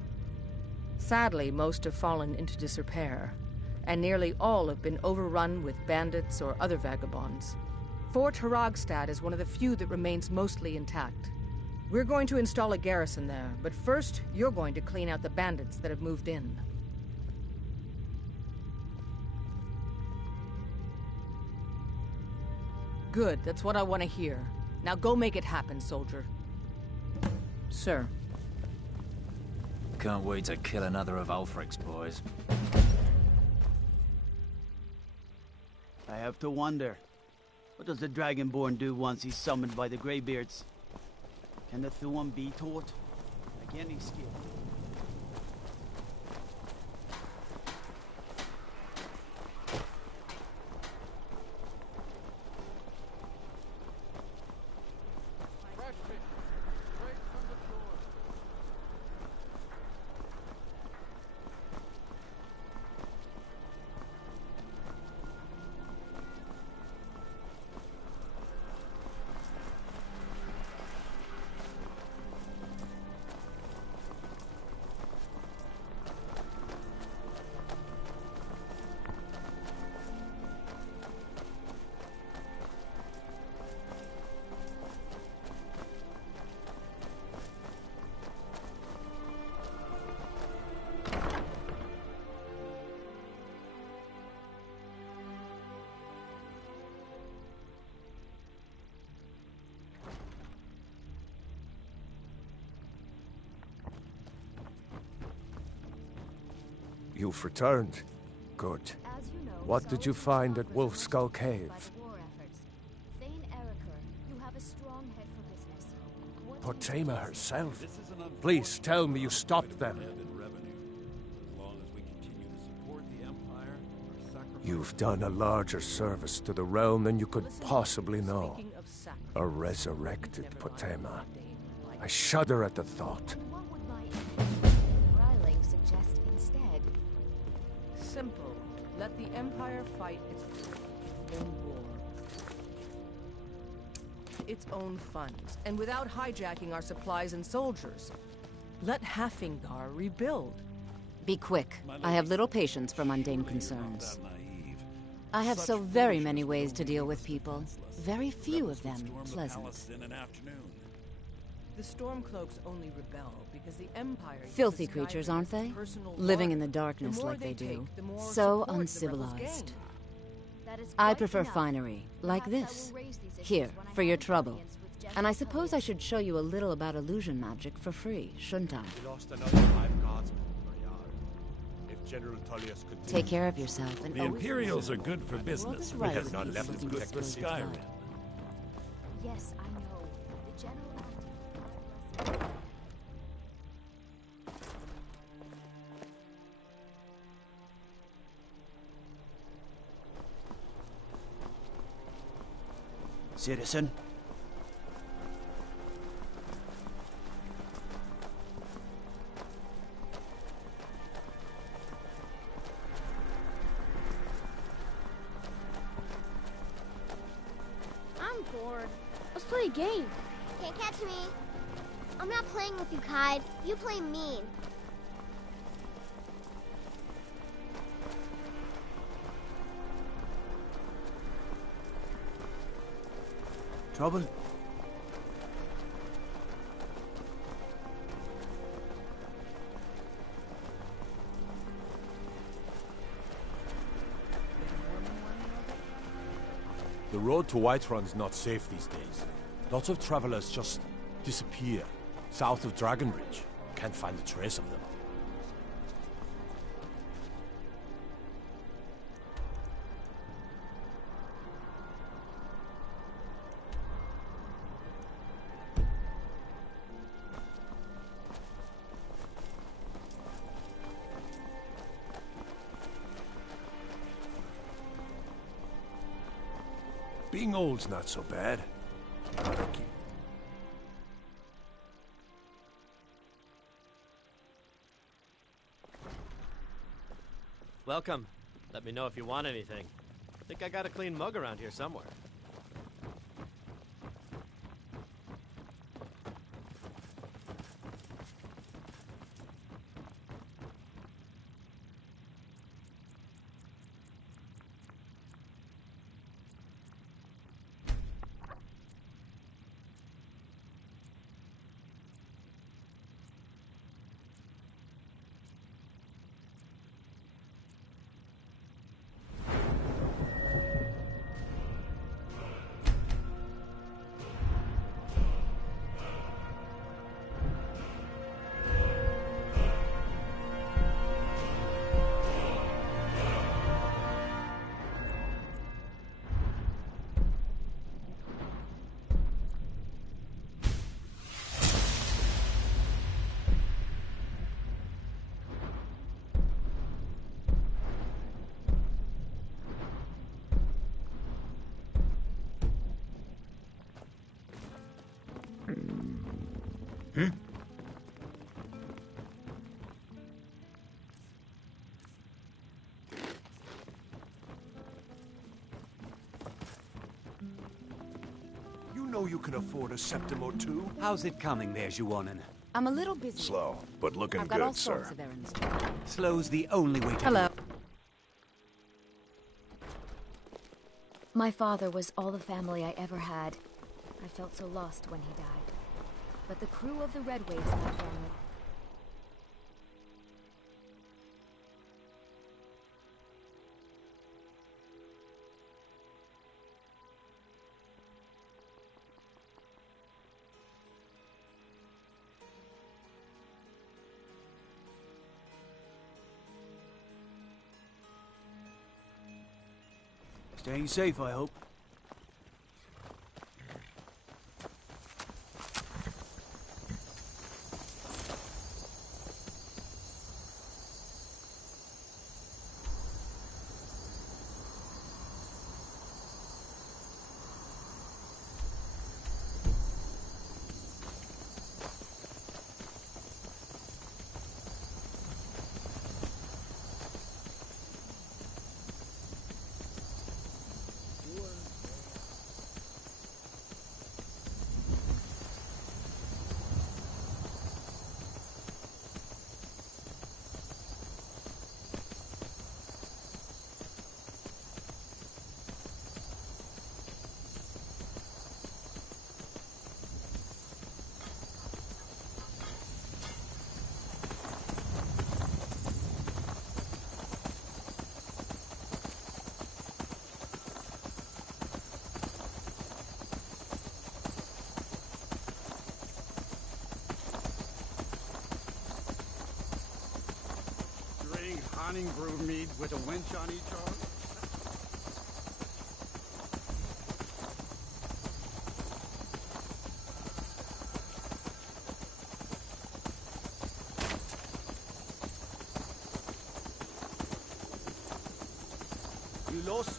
Sadly, most have fallen into disrepair, and nearly all have been overrun with bandits or other vagabonds. Fort Haragstad is one of the few that remains mostly intact. We're going to install a garrison there, but first, you're going to clean out the bandits that have moved in. Good, that's what I want to hear. Now go make it happen, soldier. Sir. Can't wait to kill another of Ulfric's boys. I have to wonder, what does the Dragonborn do once he's summoned by the Greybeards? Can the Thuum be taught? Like any skill. You've returned. Good. What did you find at Wolf Skull Cave? Potema herself? Please tell me you stopped them. You've done a larger service to the realm than you could possibly know. A resurrected Potema. I shudder at the thought. Simple. Let the Empire fight its own war. Its own funds, and without hijacking our supplies and soldiers. Let Hafingar rebuild. Be quick. I have little patience for mundane concerns. I have so very many ways to deal with people. Very few of them pleasant. The Stormcloaks only rebel because the Empire... Filthy creatures, aren't they? Living in the darkness like they do. So uncivilized. I prefer finery, like this. Here, for your trouble. And I suppose I should show you a little about illusion magic for free, shouldn't I? Take care of yourself and... The Imperials are good for business. We have none left as good for Skyrim. Yes, I know. The general... Citizen? I'm bored. Let's play a game. Can't catch me. I'm not playing with you, Kide. You play mean. Trouble? The road to Whiterun's not safe these days. Lots of travelers just disappear south of Dragonbridge. Can't find a trace of them. Being old's not so bad. Gotta keep... Welcome. Let me know if you want anything. Think I got a clean mug around here somewhere. know you can afford a septim or two? How's it coming there, Juanin? I'm a little busy. Slow, but looking I've got all good, sorts sir. of errands to run. Slow's the only way to... Hello. My father was all the family I ever had. I felt so lost when he died. But the crew of the Red Waves are my family. Staying safe, I hope. Honey brew mead with a winch on each arm? You lost?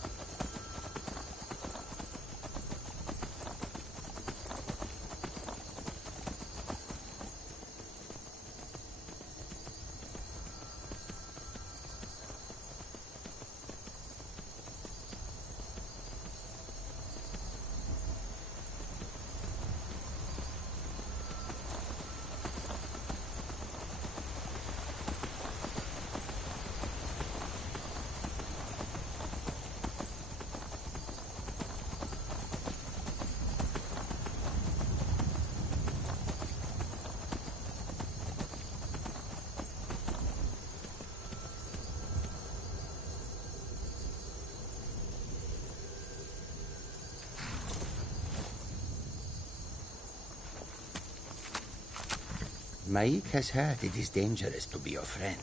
Maik has heard it is dangerous to be your friend.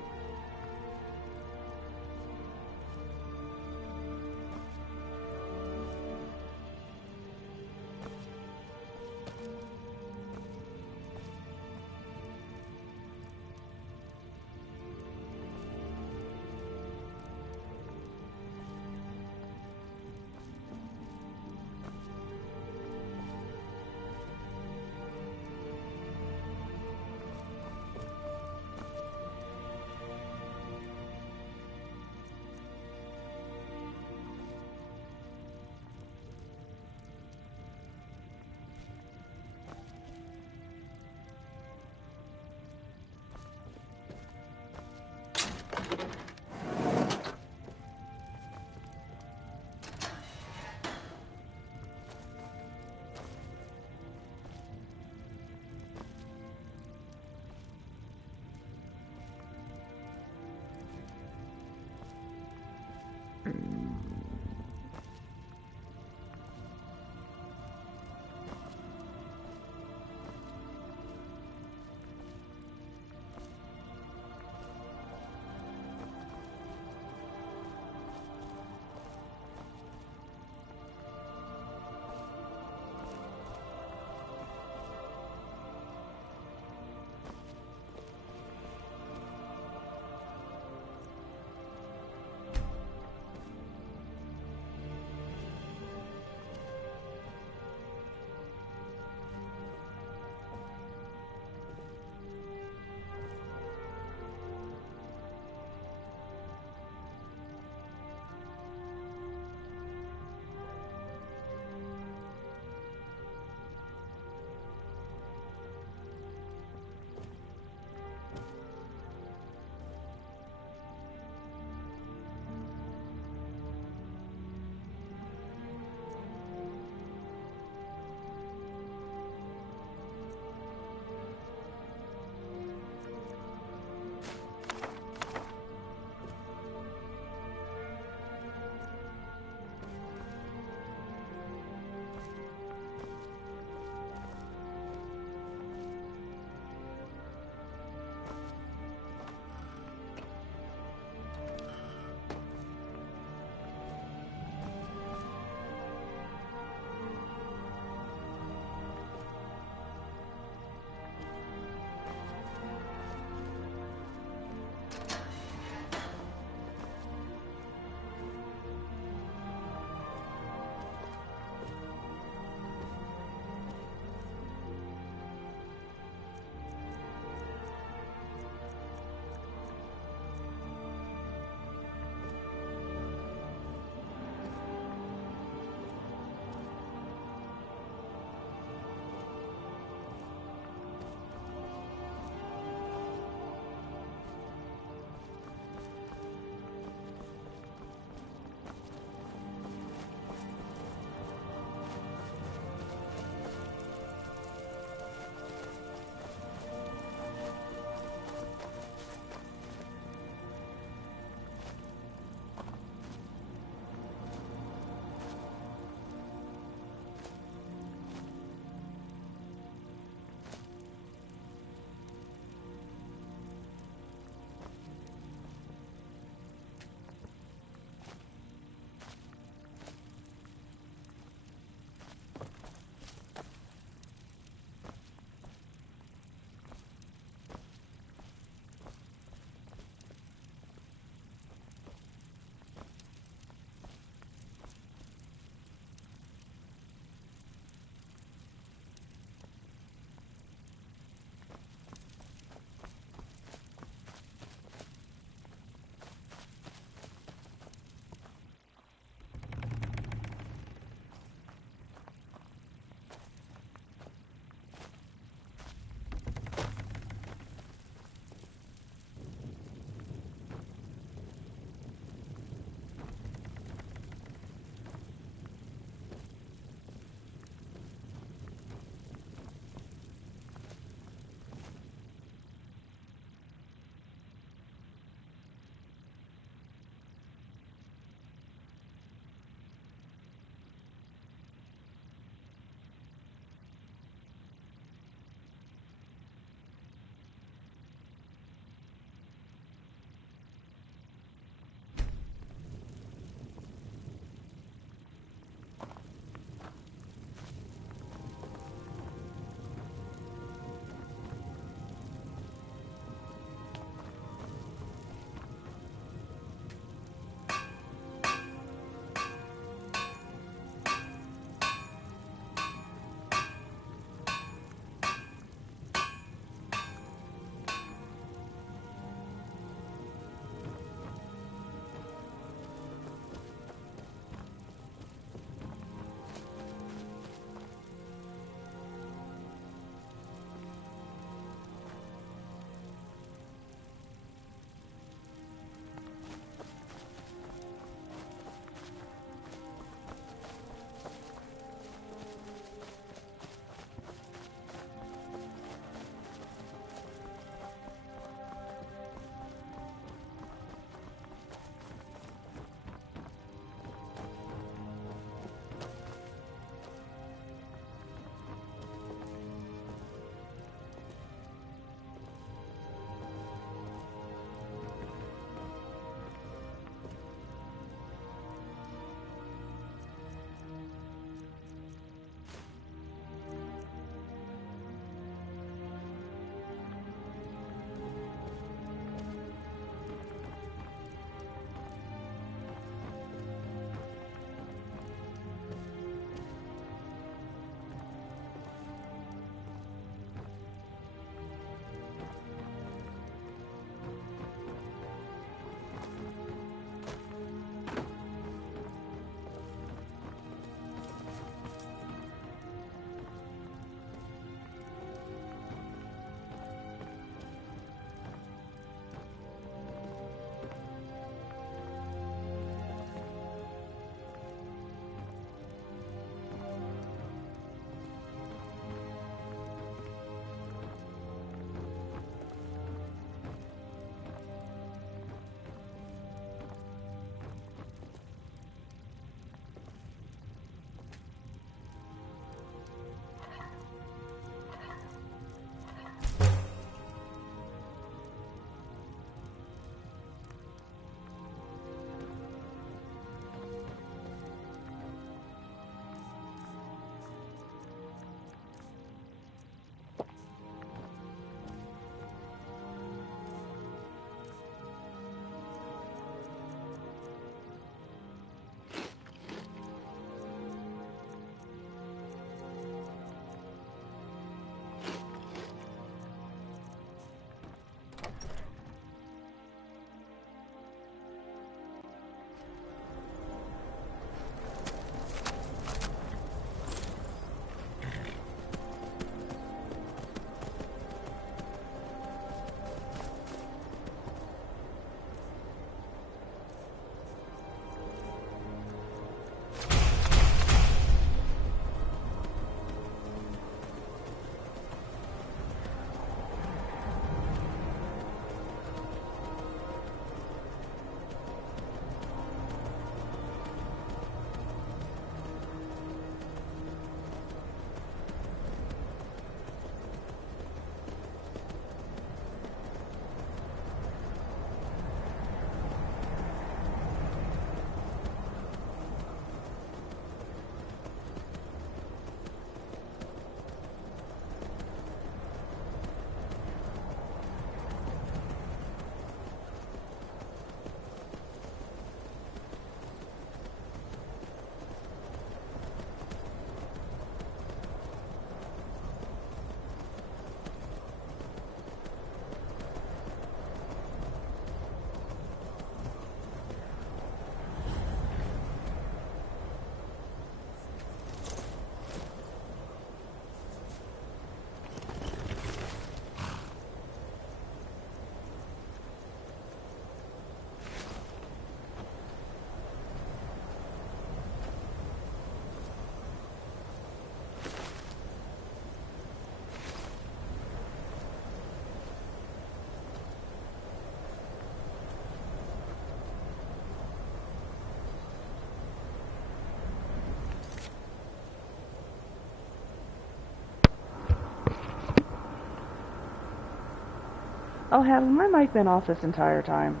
Oh, has my mic been off this entire time?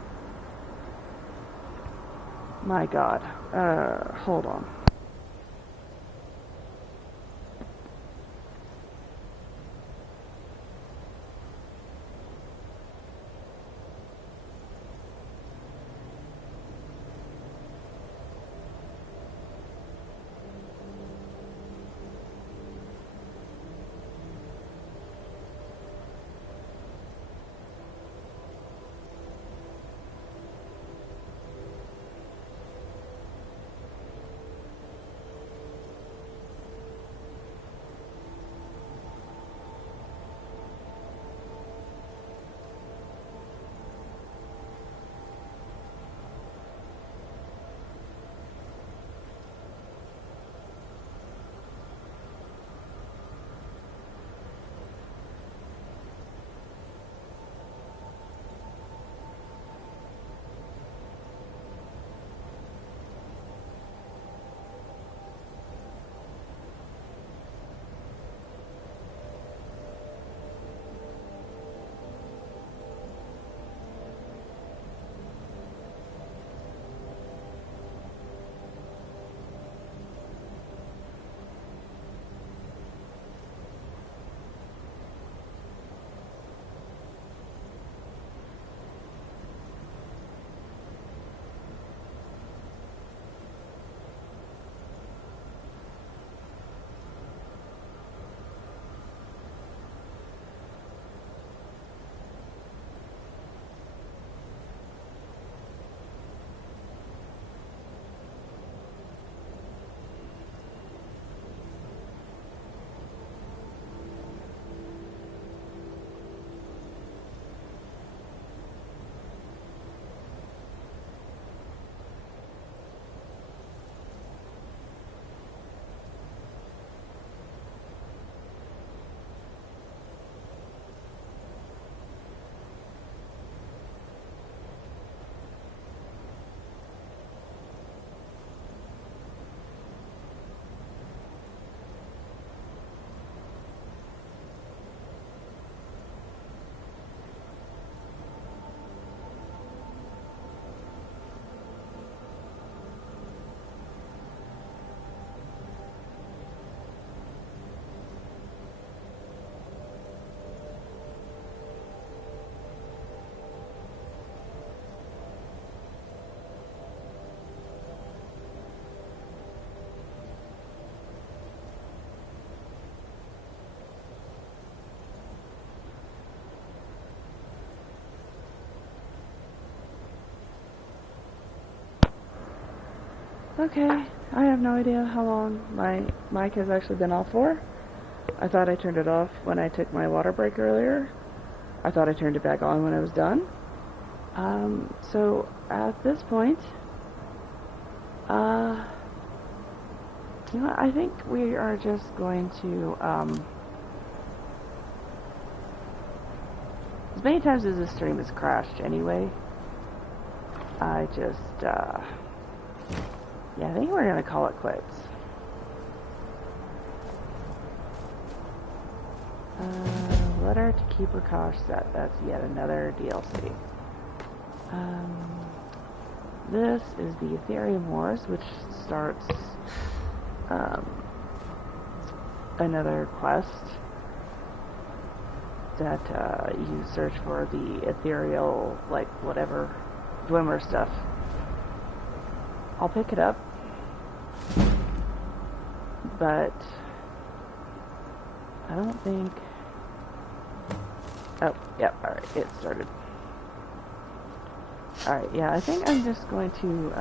My god. Hold on. Okay, I have no idea how long my mic has actually been off for. I thought I turned it off when I took my water break earlier. I thought I turned it back on when I was done. So at this point, you know, I think we are just going to, as many times as this stream has crashed anyway, I just, yeah, I think we're gonna call it quits. Letter to Keeper Kosh set. That's yet another DLC. This is the Ethereum Wars, which starts another quest that you search for the ethereal, like, whatever, Dwemer stuff. I'll pick it up, but I don't think... Oh, yep, alright, it started. Alright, yeah, I think I'm just going to,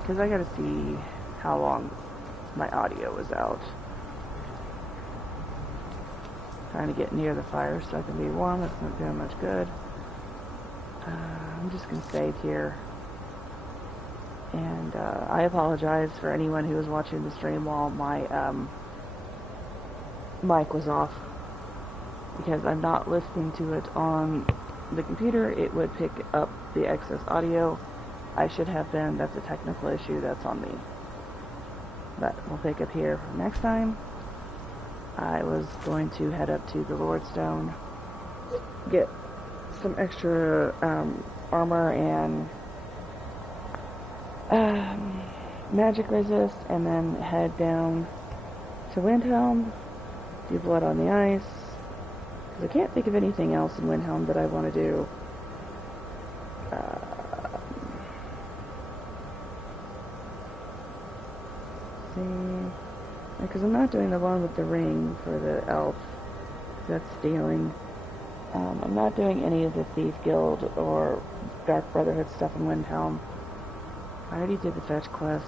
because I gotta see how long my audio is out. Trying to get near the fire so I can be warm. That's not doing much good. I'm just gonna save here. And I apologize for anyone who was watching the stream while my mic was off, because I'm not listening to it on the computer. It would pick up the excess audio. I should have been. That's a technical issue. That's on me. But we'll pick up here next time. I was going to head up to the Lordstone get some extra armor and magic resist, and then head down to Windhelm, do Blood on the Ice, because I can't think of anything else in Windhelm that I want to do. See, because I'm not doing the one with the ring for the elf, that's stealing. I'm not doing any of the Thief Guild or Dark Brotherhood stuff in Windhelm. I already did the fetch quest.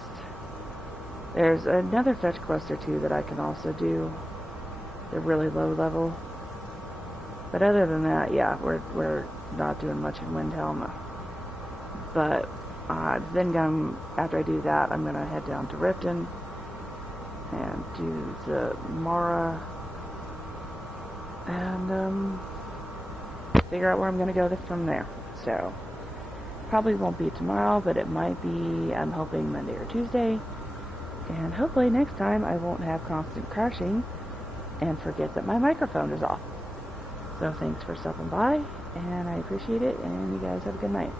There's another fetch quest or two that I can also do. They're really low level. But other than that, yeah, we're not doing much in Windhelm. But then after I do that, I'm going to head down to Ripton and do the Mara and figure out where I'm going to go from there. So, probably won't be tomorrow, but it might be, I'm hoping, Monday or Tuesday. And hopefully next time I won't have constant crashing and forget that my microphone is off. So thanks for stopping by, and I appreciate it, and you guys have a good night.